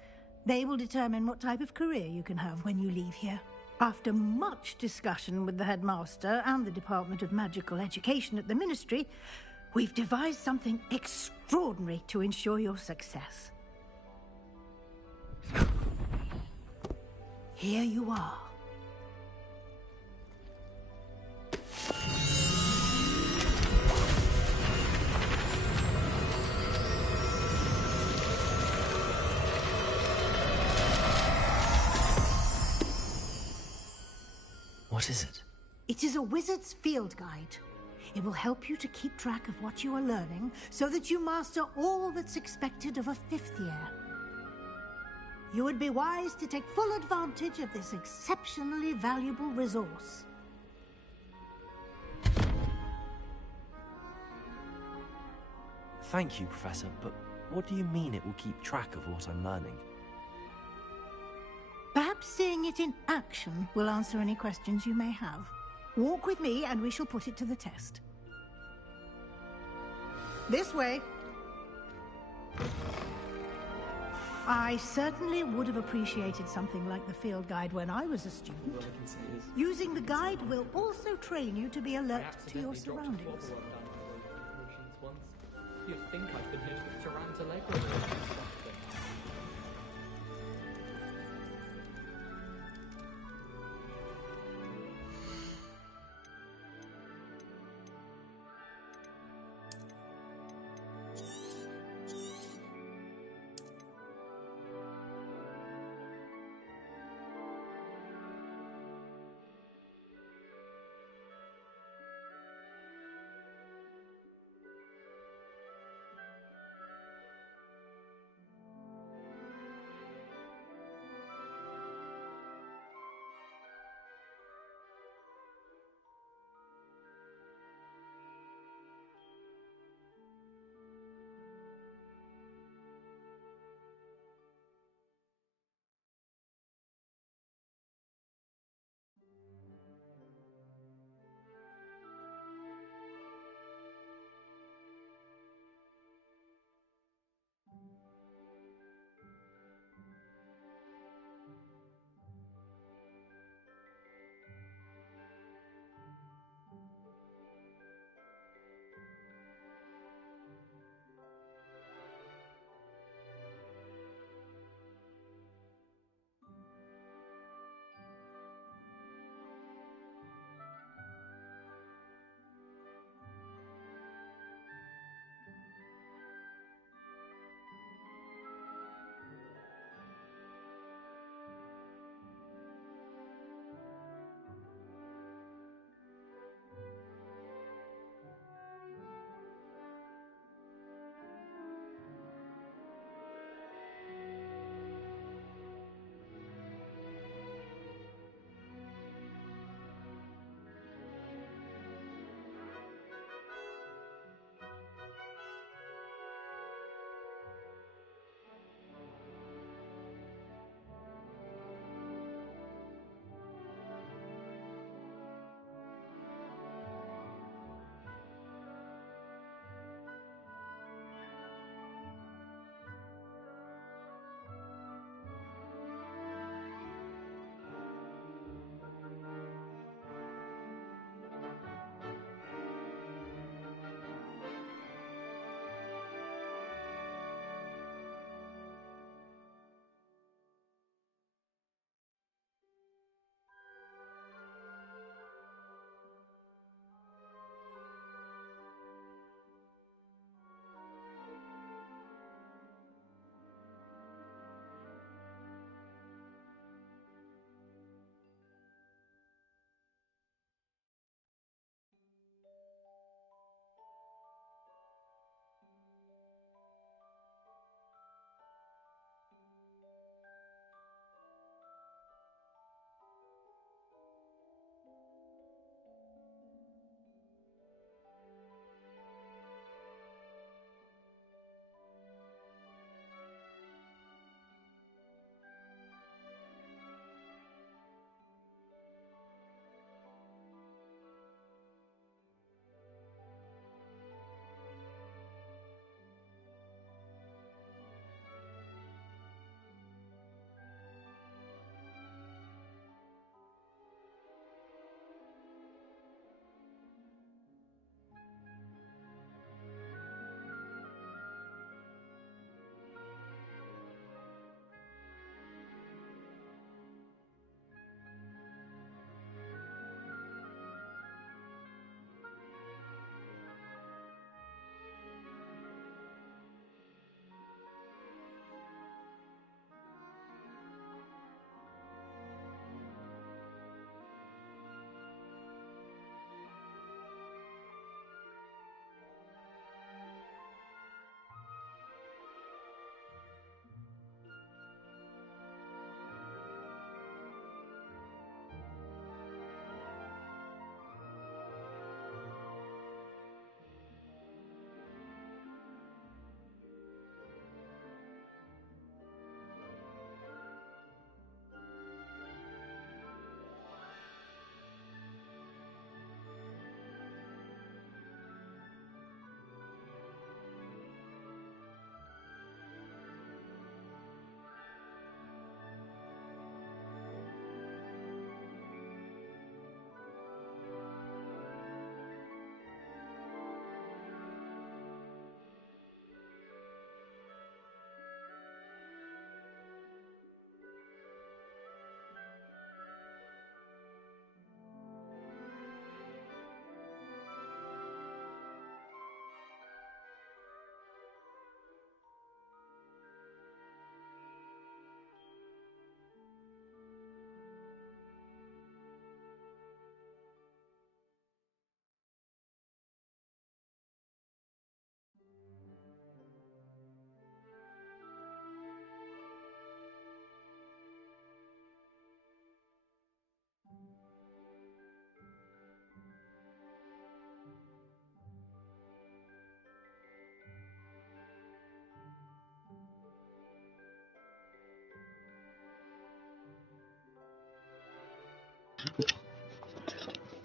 They will determine what type of career you can have when you leave here. After much discussion with the headmaster and the Department of Magical Education at the Ministry, we've devised something extraordinary to ensure your success. Here you are. What is it? It is a wizard's field guide. It will help you to keep track of what you are learning so that you master all that's expected of a 5th year. You would be wise to take full advantage of this exceptionally valuable resource. Thank you, Professor, but what do you mean it will keep track of what I'm learning? Perhaps seeing it in action will answer any questions you may have. Walk with me and we shall put it to the test. This way. I certainly would have appreciated something like the field guide when I was a student. Using the guide will also train you to be alert to your surroundings. You'd think I'd been here to Tarantula.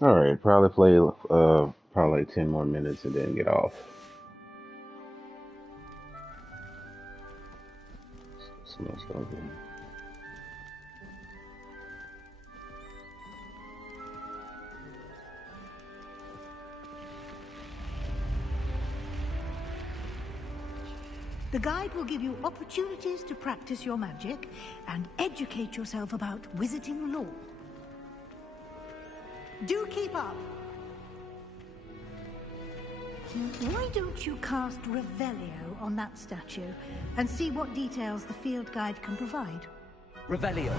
All right, probably play probably like 10 more minutes and then get off. Smells so good. The guide will give you opportunities to practice your magic and educate yourself about wizarding lore. Do keep up. Why don't you cast Revelio on that statue and see what details the field guide can provide? Revelio.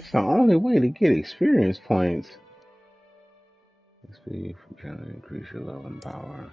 It's the only way to get experience points. XP from trying to increase your level and power.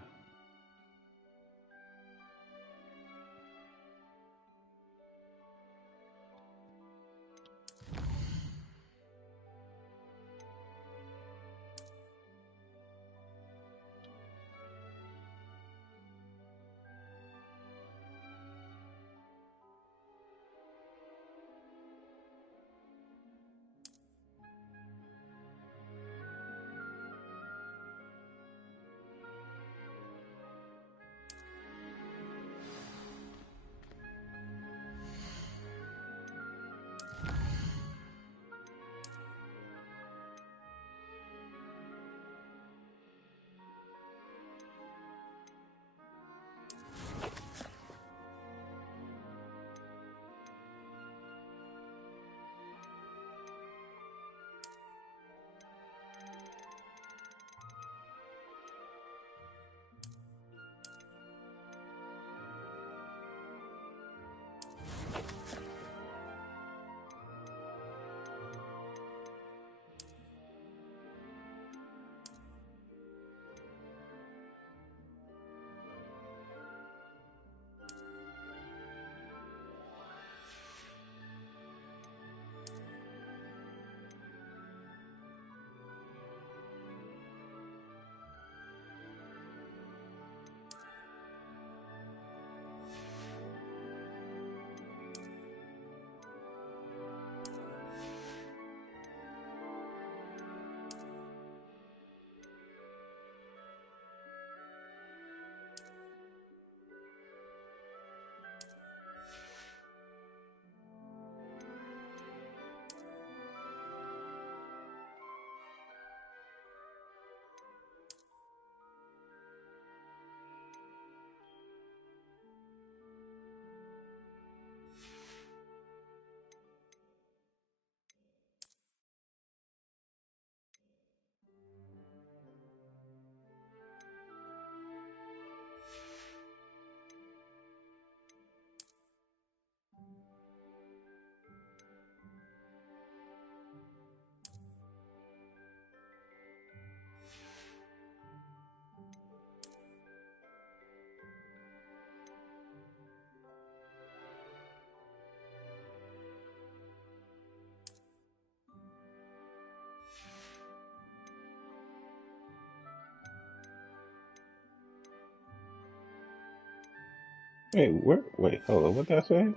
Wait, where? Wait, hold on. What that say?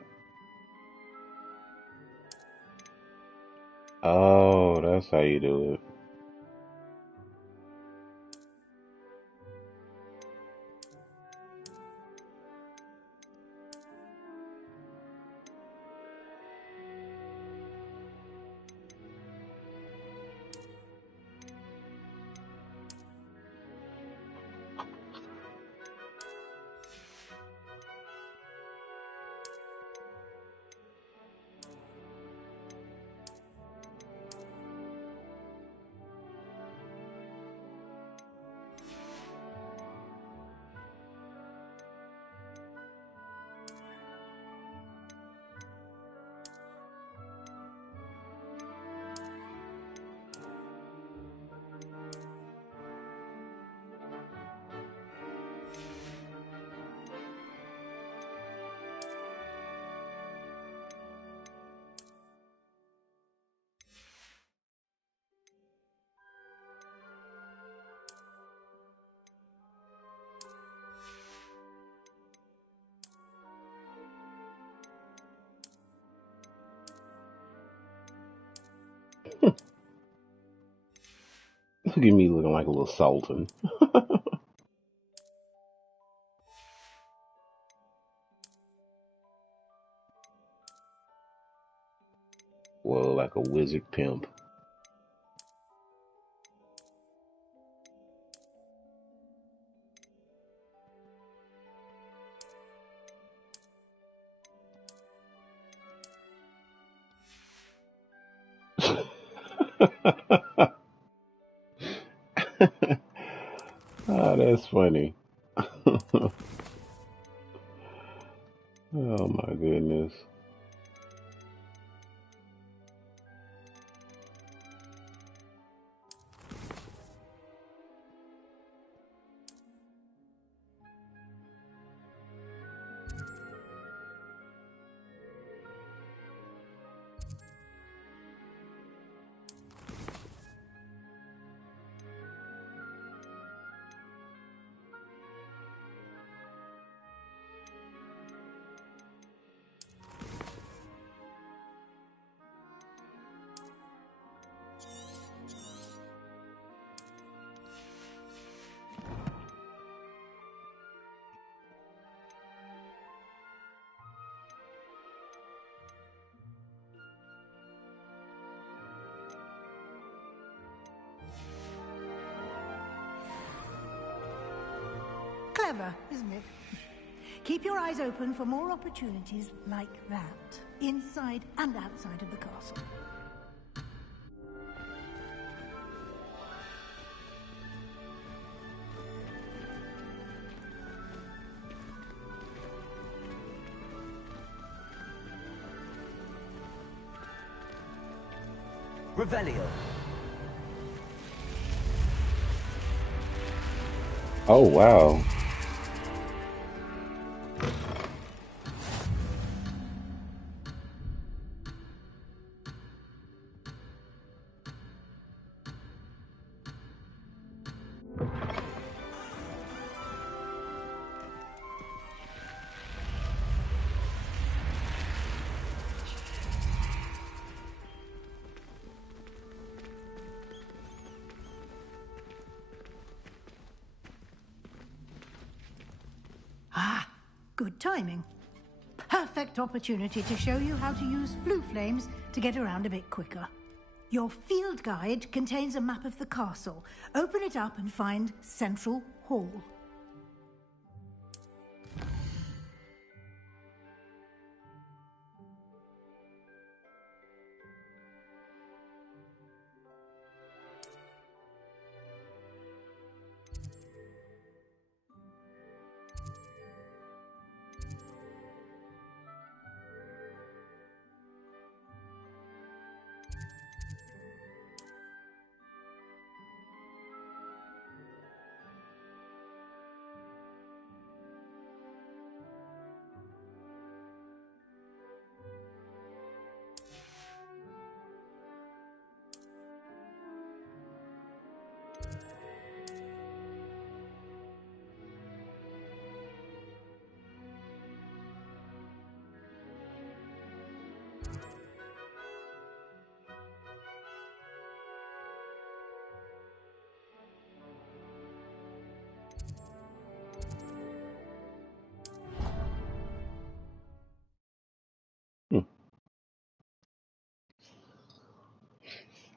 Oh, that's how you do it. Look at me looking like a little sultan. Well, like a wizard pimp. Oh, that's funny. Oh my goodness. Clever, isn't it? Keep your eyes open for more opportunities like that, inside and outside of the castle. Revelio. Oh wow. Ah, good timing. Perfect opportunity to show you how to use flue flames to get around a bit quicker. Your field guide contains a map of the castle. Open it up and find Central Hall.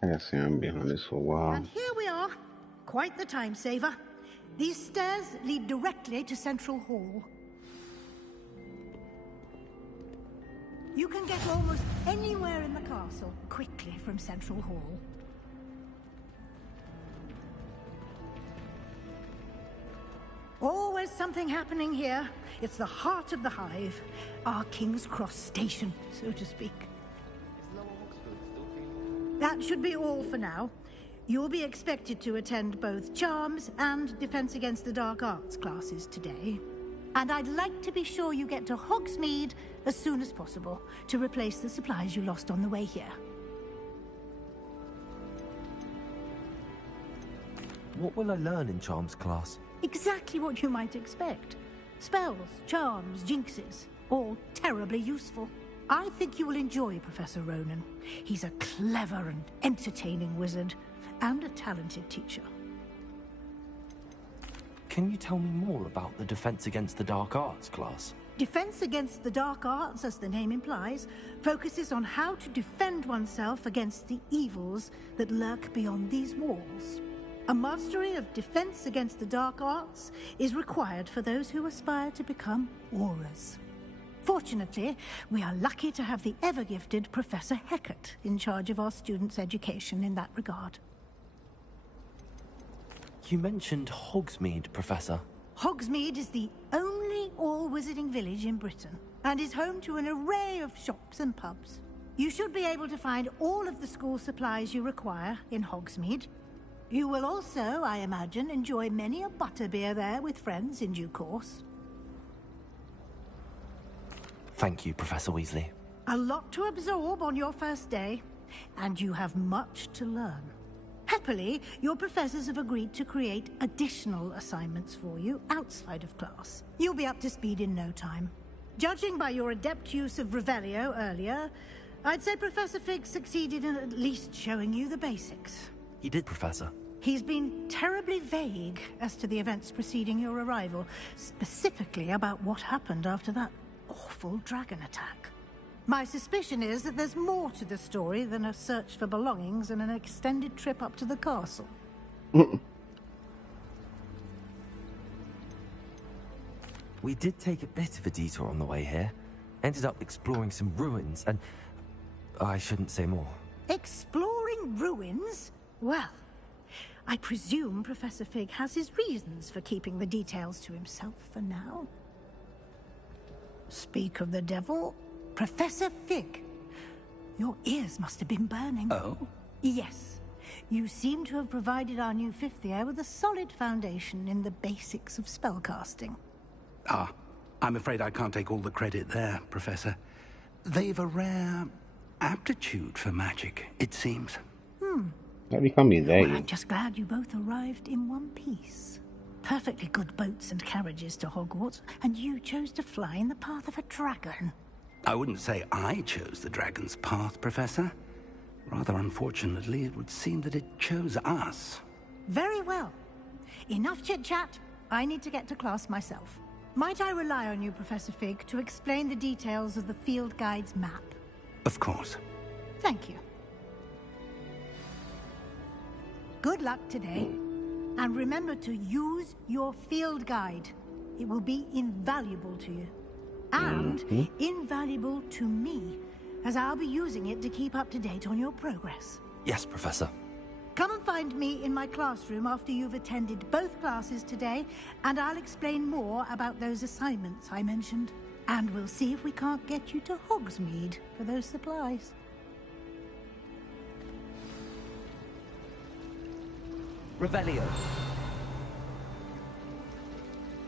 I gotta say I'm being on this for a while. And here we are. Quite the time saver. These stairs lead directly to Central Hall. You can get almost anywhere in the castle quickly from Central Hall. Always something happening here. It's the heart of the hive. Our King's Cross station, so to speak. That should be all for now. You'll be expected to attend both Charms and Defense Against the Dark Arts classes today. And I'd like to be sure you get to Hogsmeade as soon as possible to replace the supplies you lost on the way here. What will I learn in Charms class? Exactly what you might expect. Spells, charms, jinxes, all terribly useful. I think you will enjoy Professor Ronan. He's a clever and entertaining wizard, and a talented teacher. Can you tell me more about the Defense Against the Dark Arts class? Defense Against the Dark Arts, as the name implies, focuses on how to defend oneself against the evils that lurk beyond these walls. A mastery of Defense Against the Dark Arts is required for those who aspire to become Aurors. Fortunately, we are lucky to have the ever-gifted Professor Hecat in charge of our students' education in that regard. You mentioned Hogsmeade, Professor. Hogsmeade is the only all-wizarding village in Britain, and is home to an array of shops and pubs. You should be able to find all of the school supplies you require in Hogsmeade. You will also, I imagine, enjoy many a butterbeer there with friends in due course. Thank you, Professor Weasley. A lot to absorb on your first day, and you have much to learn. Happily, your professors have agreed to create additional assignments for you outside of class. You'll be up to speed in no time. Judging by your adept use of Revelio earlier, I'd say Professor Fig succeeded in at least showing you the basics. He did, Professor. He's been terribly vague as to the events preceding your arrival, specifically about what happened after that awful dragon attack. My suspicion is that there's more to the story than a search for belongings and an extended trip up to the castle. We did take a bit of a detour on the way here. Ended up exploring some ruins and... I shouldn't say more. Exploring ruins? Well, I presume Professor Fig has his reasons for keeping the details to himself for now. Speak of the devil, Professor Fig. Your ears must have been burning. Oh? Yes. You seem to have provided our new fifth year with a solid foundation in the basics of spellcasting. Ah, I'm afraid I can't take all the credit there, Professor. They've a rare aptitude for magic, it seems. That become me that. Well, I'm just glad you both arrived in one piece. Perfectly good boats and carriages to Hogwarts, and you chose to fly in the path of a dragon. I wouldn't say I chose the dragon's path, Professor. Rather unfortunately, it would seem that it chose us. Very well. Enough chit-chat. I need to get to class myself. Might I rely on you, Professor Fig, to explain the details of the field guide's map? Of course. Thank you. Good luck today. And remember to use your field guide. It will be invaluable to you. And invaluable to me, as I'll be using it to keep up to date on your progress. Yes, Professor. Come and find me in my classroom after you've attended both classes today, and I'll explain more about those assignments I mentioned. And we'll see if we can't get you to Hogsmeade for those supplies. Revelio.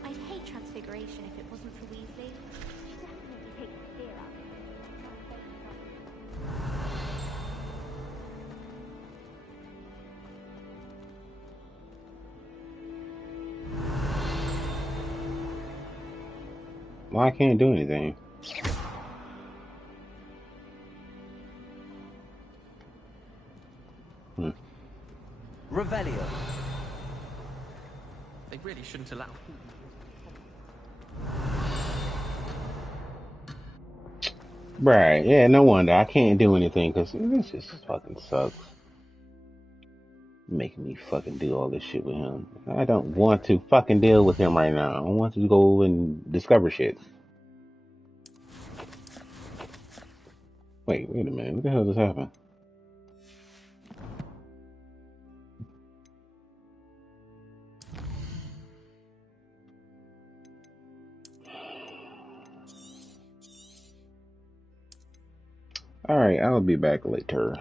I'd hate Transfiguration if it wasn't for Weasley. Definitely take the fear out. Well, I can't do anything. Revelio. They really shouldn't allow. Right, yeah, no wonder. I can't do anything because this just fucking sucks. Making me fucking do all this shit with him. I don't want to fucking deal with him right now. I want to go and discover shit. Wait a minute. What the hell just happened? Alright, I'll be back later.